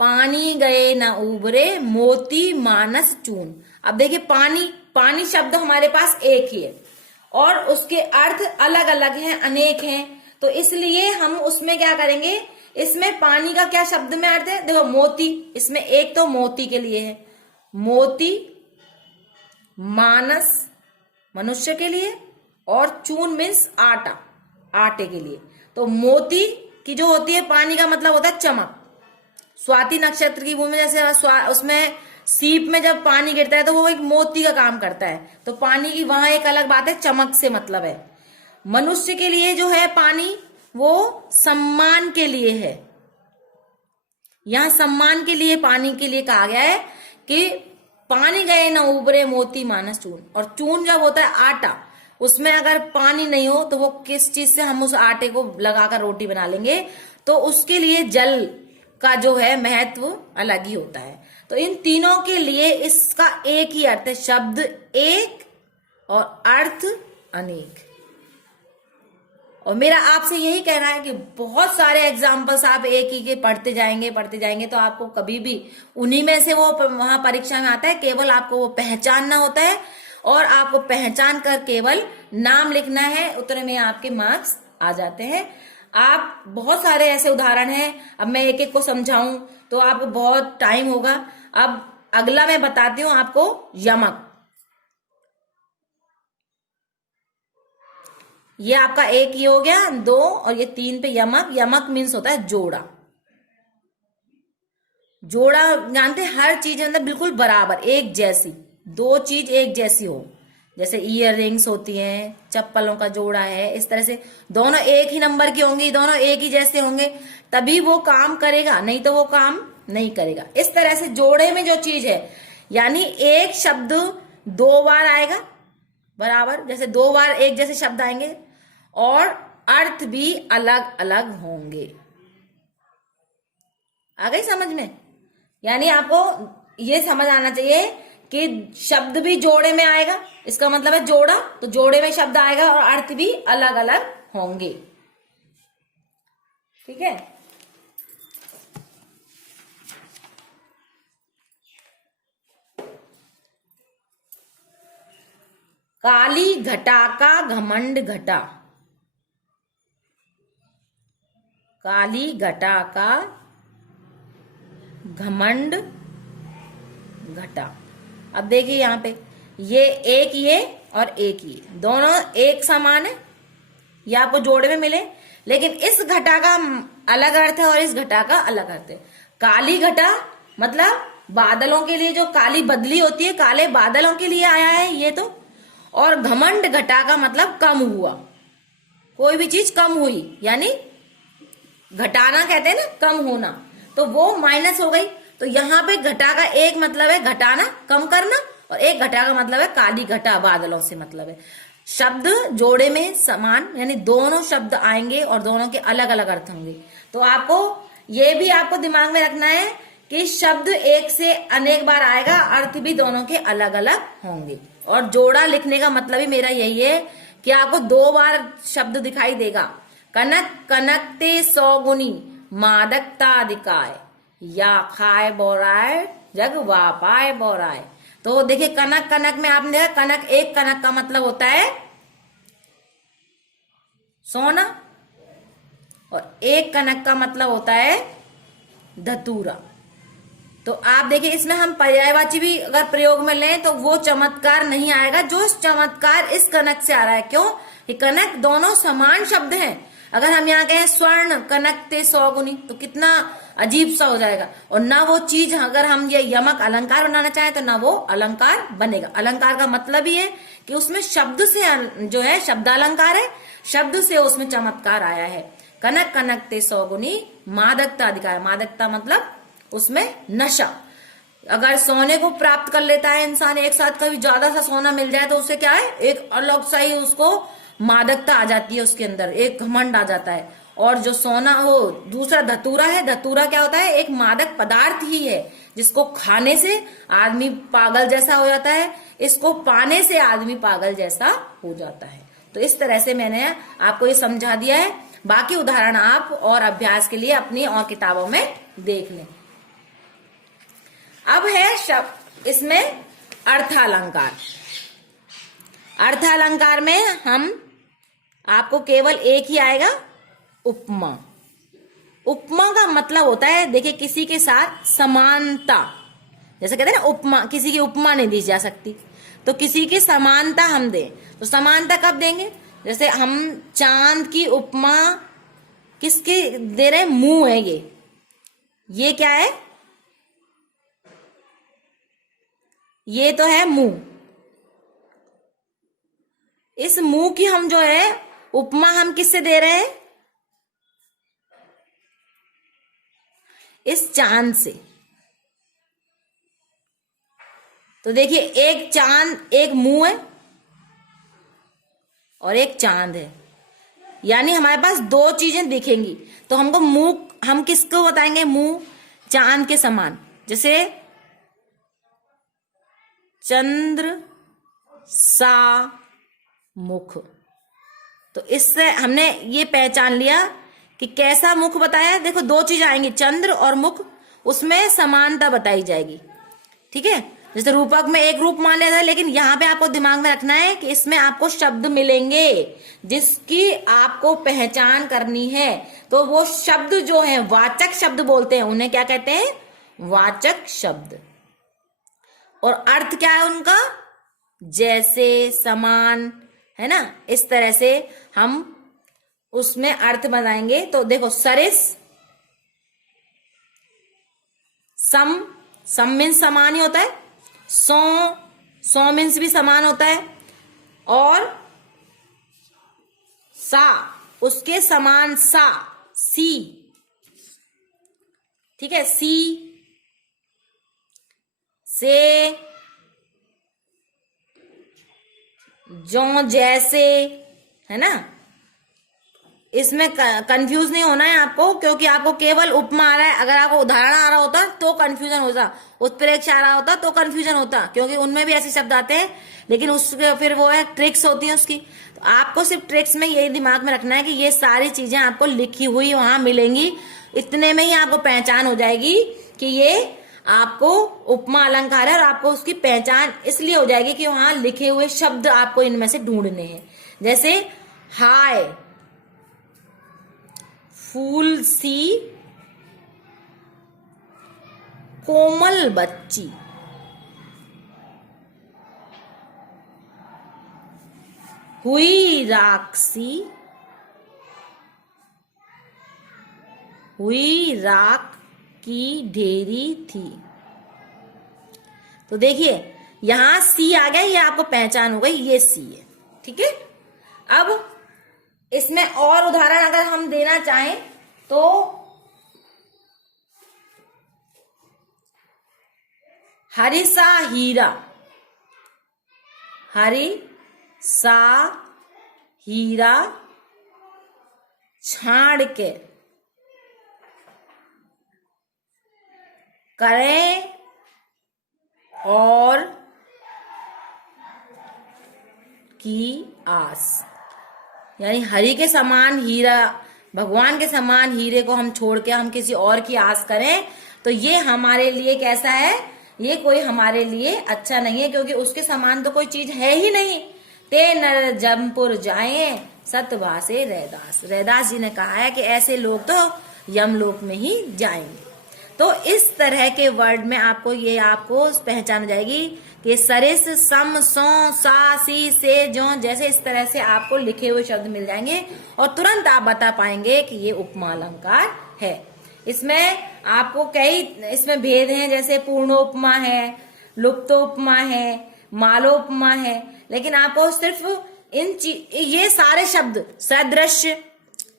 पानी गए न उबरे मोती मानस चून। अब देखिए पानी शब्द हमारे पास एक ही है और उसके अर्थ अलग अलग हैं, अनेक हैं। तो इसलिए हम उसमें क्या करेंगे, इसमें पानी का क्या शब्द में अर्थ है, देखो मोती, इसमें एक तो मोती के लिए है, मोती मानस मनुष्य के लिए, और चून मीन्स आटा, आटे के लिए। तो मोती की जो होती है, पानी का मतलब होता है चमक। स्वाति नक्षत्र की भूमि जैसे उसमें सीप में जब पानी गिरता है तो वो एक मोती का काम करता है। तो पानी की वहां एक अलग बात है, चमक से मतलब है। मनुष्य के लिए जो है पानी, वो सम्मान के लिए है। यहां सम्मान के लिए पानी के लिए कहा गया है कि पानी गए न उबरे मोती मानस चून। और चून जब होता है आटा, उसमें अगर पानी नहीं हो तो वो किस चीज से हम उस आटे को लगाकर रोटी बना लेंगे, तो उसके लिए जल का जो है महत्व अलग ही होता है। तो इन तीनों के लिए इसका एक ही अर्थ है, शब्द एक और अर्थ अनेक। और मेरा आपसे यही कहना है कि बहुत सारे एग्जाम्पल्स आप एक ही के पढ़ते जाएंगे तो आपको कभी भी उन्हीं में से वो वहां परीक्षा में आता है। केवल आपको वो पहचानना होता है और आपको पहचान कर केवल नाम लिखना है, उतने में आपके मार्क्स आ जाते हैं। आप बहुत सारे ऐसे उदाहरण हैं, अब मैं एक एक को समझाऊं तो आपको बहुत टाइम होगा। अब अगला मैं बताती हूं आपको यमक। ये आपका एक ही हो गया, 2 और ये 3 पे यमक। यमक मीन्स होता है जोड़ा। जोड़ा जानते हैं, हर चीज मतलब बिल्कुल बराबर एक जैसी, दो चीज एक जैसी हो, जैसे ईयर रिंग्स होती हैं, चप्पलों का जोड़ा है, इस तरह से दोनों एक ही नंबर की होंगी, दोनों एक ही जैसे होंगे, तभी वो काम करेगा, नहीं तो वो काम नहीं करेगा। इस तरह से जोड़े में जो चीज है, यानी एक शब्द 2 बार आएगा बराबर, जैसे 2 बार एक जैसे शब्द आएंगे और अर्थ भी अलग अलग होंगे। आ गई समझ में? यानी आपको ये समझ आना चाहिए कि शब्द भी जोड़े में आएगा, इसका मतलब है जोड़ा, तो जोड़े में शब्द आएगा और अर्थ भी अलग अलग होंगे। ठीक है, काली घटा का घमंड घटा। काली घटा का घमंड घटा। अब देखिए यहां पे ये एक ये और एक ये, दोनों एक समान है, ये आपको जोड़े में मिले, लेकिन इस घटा का अलग अर्थ है और इस घटा का अलग अर्थ है। काली घटा मतलब बादलों के लिए जो काली बदली होती है, काले बादलों के लिए आया है ये तो। और घमंड घटा का मतलब कम हुआ, कोई भी चीज कम हुई, यानी घटाना कहते हैं ना, कम होना, तो वो माइनस हो गई। तो यहाँ पे घटा का एक मतलब है घटाना, कम करना, और एक घटा का मतलब है काली घटा, बादलों से मतलब है। शब्द जोड़े में समान, यानी दोनों शब्द आएंगे और दोनों के अलग अलग अर्थ होंगे। तो आपको ये भी आपको दिमाग में रखना है कि शब्द एक से अनेक बार आएगा, अर्थ भी दोनों के अलग अलग होंगे। और जोड़ा लिखने का मतलब ही मेरा यही है कि आपको 2 बार शब्द दिखाई देगा। कनक कनकते 100 गुनी, मादकता अधिकाय, या खाए बोराय जग वापाय बोराय। तो देखिए कनक कनक में आपने देखा, कनक, एक कनक का मतलब होता है सोना, और एक कनक का मतलब होता है धतूरा। तो आप देखिए इसमें हम पर्यायवाची भी अगर प्रयोग में लें तो वो चमत्कार नहीं आएगा जो चमत्कार इस कनक से आ रहा है। क्यों? ये कनक दोनों समान शब्द हैं। अगर हम यहाँ कहें स्वर्ण कनक ते 100 गुनी, तो कितना अजीब सा हो जाएगा, और ना वो चीज, अगर हम ये यमक अलंकार बनाना चाहें तो ना वो अलंकार बनेगा। अलंकार का मतलब ही है कि उसमें शब्द से जो है शब्दालंकार है, शब्द से उसमें चमत्कार आया है। कनक कनक ते 100 गुनी, मादकता अधिकार, मादकता मतलब उसमें नशा। अगर सोने को प्राप्त कर लेता है इंसान एक साथ, कभी ज्यादा सा सोना मिल जाए तो उससे क्या है, एक अलग सा ही उसको मादकता आ जाती है, उसके अंदर एक घमंड आ जाता है। और जो सोना हो, दूसरा धतूरा है। धतूरा क्या होता है? एक मादक पदार्थ ही है जिसको खाने से आदमी पागल जैसा हो जाता है, इसको पाने से आदमी पागल जैसा हो जाता है। तो इस तरह से मैंने आपको ये समझा दिया है। बाकी उदाहरण आप और अभ्यास के लिए अपनी और किताबों में देख लें। अब है शब्द इसमें अर्थालंकार। अर्थालंकार में हम आपको केवल एक ही आएगा, उपमा। उपमा का मतलब होता है, देखिए किसी के साथ समानता, जैसे कहते हैं ना उपमा, किसी की उपमा नहीं दी जा सकती, तो किसी की समानता हम दें। तो समानता कब देंगे? जैसे हम चांद की उपमा किसके दे रहे हैं? मुंह है ये क्या है? ये तो है मुंह। इस मुंह की हम जो है उपमा हम किससे दे रहे हैं? इस चांद से। तो देखिए एक चांद, एक मुंह है और एक चांद है, यानी हमारे पास 2 चीजें दिखेंगी। तो हमको मुंह, हम किसको बताएंगे? मुंह चांद के समान, जैसे चंद्र सा मुख। तो इससे हमने ये पहचान लिया कि कैसा मुख बताया। देखो 2 चीज आएंगी, चंद्र और मुख, उसमें समानता बताई जाएगी। ठीक है, जैसे रूपक में एक रूप मान लिया था, लेकिन यहाँ पे आपको दिमाग में रखना है कि इसमें आपको शब्द मिलेंगे जिसकी आपको पहचान करनी है। तो वो शब्द जो है वाचक शब्द बोलते हैं, उन्हें क्या कहते हैं? वाचक शब्द। और अर्थ क्या है उनका? जैसे, समान, है ना। इस तरह से हम उसमें अर्थ बनाएंगे। तो देखो सरिस, सम मीन्स समान ही होता है, सौ मीन्स भी समान होता है, और सा उसके समान, सा, सी, ठीक है, सी से, जो, जैसे, है ना। इसमें कंफ्यूज नहीं होना है आपको, क्योंकि आपको केवल उपमा आ रहा है। अगर आपको उदाहरण आ रहा होता तो कंफ्यूजन होता, उत्प्रेक्षा आ रहा होता तो कंफ्यूजन होता, क्योंकि उनमें भी ऐसे शब्द आते हैं, लेकिन उसके फिर वो है ट्रिक्स होती है उसकी। तो आपको सिर्फ ट्रिक्स में यही दिमाग में रखना है कि ये सारी चीजें आपको लिखी हुई वहां मिलेंगी। इतने में ही आपको पहचान हो जाएगी कि ये आपको उपमा अलंकार है, और आपको उसकी पहचान इसलिए हो जाएगी कि वहां लिखे हुए शब्द आपको इनमें से ढूंढने हैं। जैसे हाय, फूल सी कोमल बच्ची, हुई राक्षसी, हुई राख की ढेरी थी। तो देखिए यहां सी आ गया, ये आपको पहचान हो गई, ये सी है। ठीक है, अब इसमें और उदाहरण अगर हम देना चाहें तो हरिसा हीरा, हरिसा हीरा छाड़ के करें और की आस। यानी हरि के समान हीरा, भगवान के समान हीरे को हम छोड़ के हम किसी और की आस करें तो ये हमारे लिए कैसा है, ये कोई हमारे लिए अच्छा नहीं है, क्योंकि उसके समान तो कोई चीज है ही नहीं। ते नर जमपुर जाए सतवासे रैदास, रैदास जी ने कहा है कि ऐसे लोग तो यमलोक में ही जाएंगे। तो इस तरह के वर्ड में आपको पहचान जाएगी कि सरिस, सम, सो, सा, सी, से, जो, जैसे इस तरह से आपको लिखे हुए शब्द मिल जाएंगे और तुरंत आप बता पाएंगे कि ये उपमा अलंकार है। इसमें आपको कई इसमें भेद हैं, जैसे पूर्णोपमा है, लुप्तोपमा है, मालोपमा है, लेकिन आपको सिर्फ ये सारे शब्द सदृश,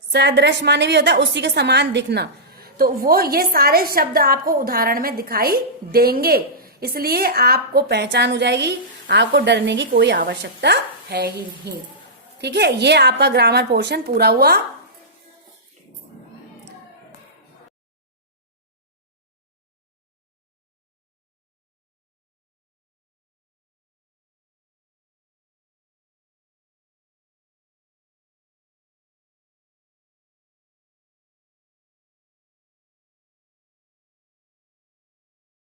सदृश माने भी होता है उसी के समान दिखना, तो वो ये सारे शब्द आपको उदाहरण में दिखाई देंगे, इसलिए आपको पहचान हो जाएगी, आपको डरने की कोई आवश्यकता है ही नहीं। ठीक है, ये आपका ग्रामर पोर्शन पूरा हुआ।